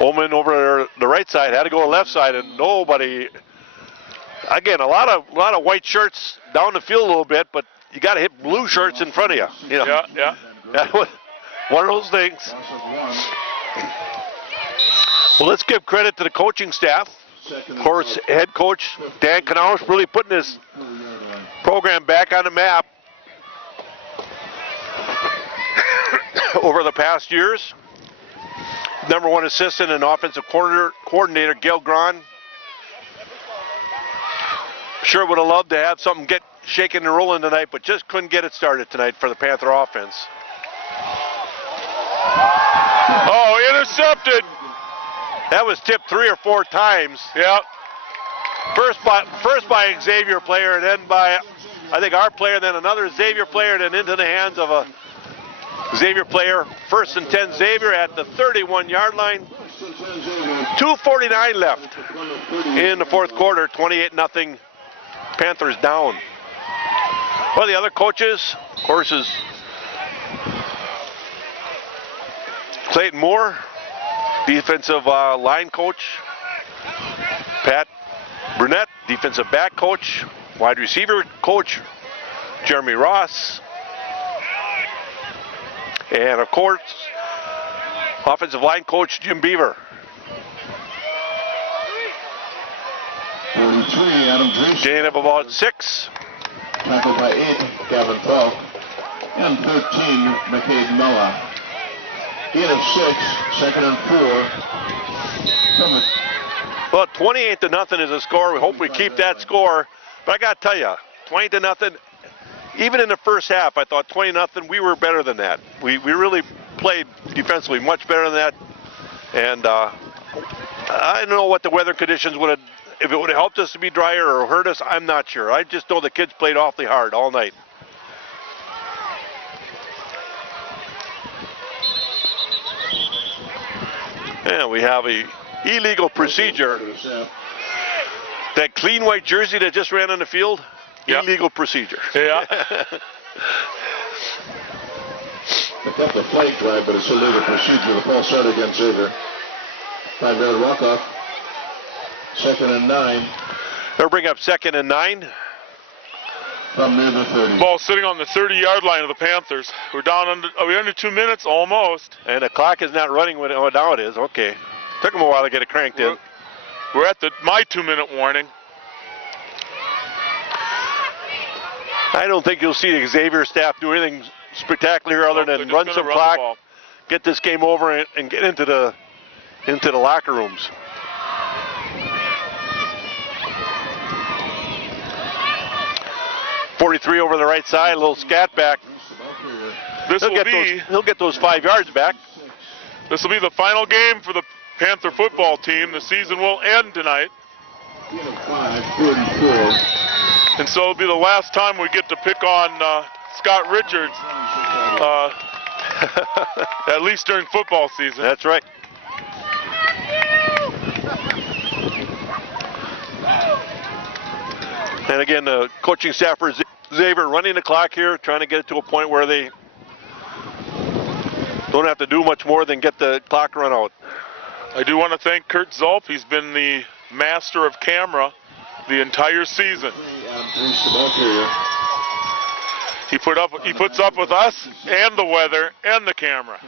Ullman over the right side had to go left side, and nobody. Again, a lot of white shirts down the field a little bit, but you got to hit blue shirts in front of you. You know? Yeah. That was one of those things. Well, let's give credit to the coaching staff. Of course, head coach Dan Knaus really putting his program back on the map over the past years. Number 1 assistant and offensive coordinator Gil Grahn. Sure would have loved to have something get shaking and rolling tonight, but just couldn't get it started tonight for the Panther offense. Oh, intercepted. That was tipped 3 or 4 times. Yep. First by Xavier player, and then by, I think, our player, then another Xavier player, and then into the hands of a Xavier player. 1st and 10 Xavier at the 31-yard line. 2:49 left in the 4th quarter. 28-0. Panthers down. Well, the other coaches, of course, is Clayton Moore, defensive line coach. Pat Burnett, defensive back coach. Wide receiver coach Jeremy Ross. And, of course, offensive line coach Jim Beaver. 43, Adam Drees. Gain of about 6. Tackled by 8, Gavin Falk. And 13, McCade Mella. Gain of 6, 2nd and 4. Well, 28-0 is a score. We hope we keep that score. But I got to tell you, 20-0. Even in the first half, I thought 20-0. We were better than that. We really played defensively much better than that. And I don't know what the weather conditions would have. If it would have helped us to be drier or hurt us, I'm not sure. I just know the kids played awfully hard all night. And we have a illegal procedure. That clean white jersey that just ran on the field, yep. Illegal procedure. Yeah. They kept the flag drive, but it's illegal procedure. The ball started against Xavier. 5-yard walk-off. 2nd and 9. They'll bring up 2nd and 9. From near the 30. Ball sitting on the 30-yard line of the Panthers. We're down under. Are we under 2 minutes? Almost. And the clock is not running when. Oh, now it is. Okay. Took them a while to get it cranked in. We're at my 2-minute warning. I don't think you'll see the Xavier staff do anything spectacular other than run some clock, get this game over, and get into the locker rooms. 43 over the right side, a little scat back. He'll get those 5 yards back. This will be the final game for the Panther football team. The season will end tonight. 5:44. And so it'll be the last time we get to pick on Scott Richards, at least during football season. That's right. And again, the coaching staff for Xavier running the clock here, trying to get it to a point where they don't have to do much more than get the clock run out. I do want to thank Kurt Zulp. He's been the master of camera the entire season. He puts up with us and the weather and the camera.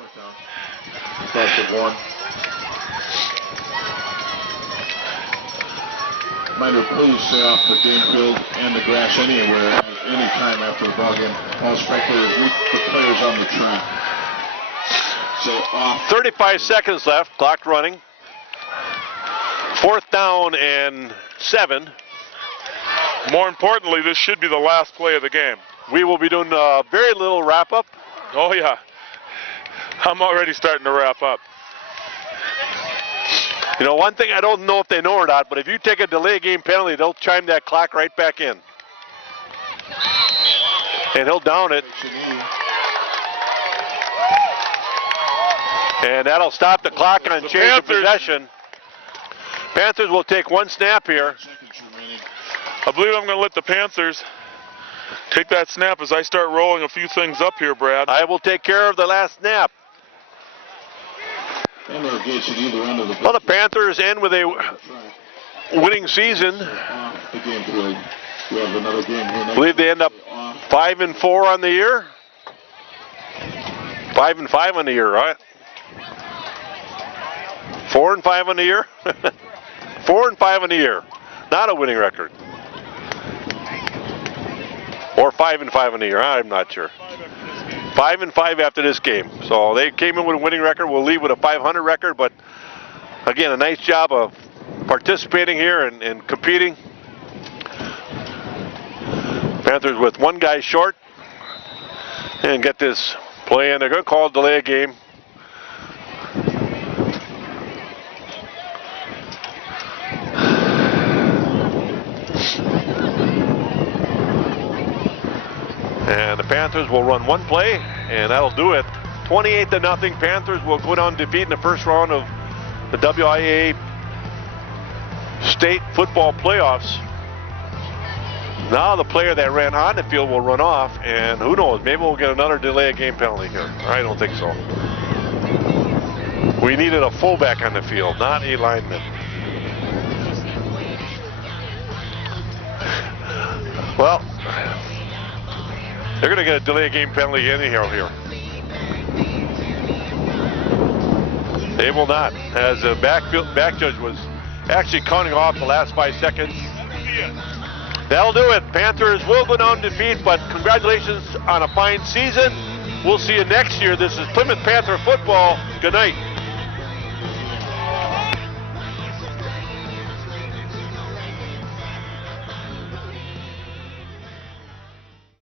Reminder, please stay off the game field and the grass anywhere, anytime after the ball game. All spectators meet the players on the track. So off. 35 seconds left, clock running. 4th down and 7. More importantly, this should be the last play of the game. We will be doing very little wrap-up. Oh, yeah. I'm already starting to wrap up. You know, one thing I don't know if they know or not, but if you take a delay game penalty, they'll chime that clock right back in. And he'll down it. And that'll stop the clock and change the possession. Panthers will take 1 snap here. I believe I'm going to let the Panthers take that snap as I start rolling a few things up here, Brad. I will take care of the last snap. Well, the Panthers end with a winning season. I believe they end up 5-4 on the year. 5-5 on the year, right? 4-5 on the year. 4-5 on the year. Not a winning record. Or 5-5 on the year. I'm not sure. 5-5 after this game. So they came in with a winning record. We'll leave with a 500 record. But again, a nice job of participating here and competing. Panthers with 1 guy short. And get this play in. They're going to call it delay a game. And the Panthers will run 1 play, and that'll do it. 28-0. Panthers will go down defeat in the first round of the WIAA state football playoffs. Now the player that ran on the field will run off, and who knows, maybe we'll get another delay game penalty here. I don't think so. We needed a fullback on the field, not a lineman. Well, they're going to get a delay game penalty anyhow here. They will not, as the back judge was actually counting off the last 5 seconds. That'll do it. Panthers will go down defeat, but congratulations on a fine season. We'll see you next year. This is Plymouth Panther football. Good night.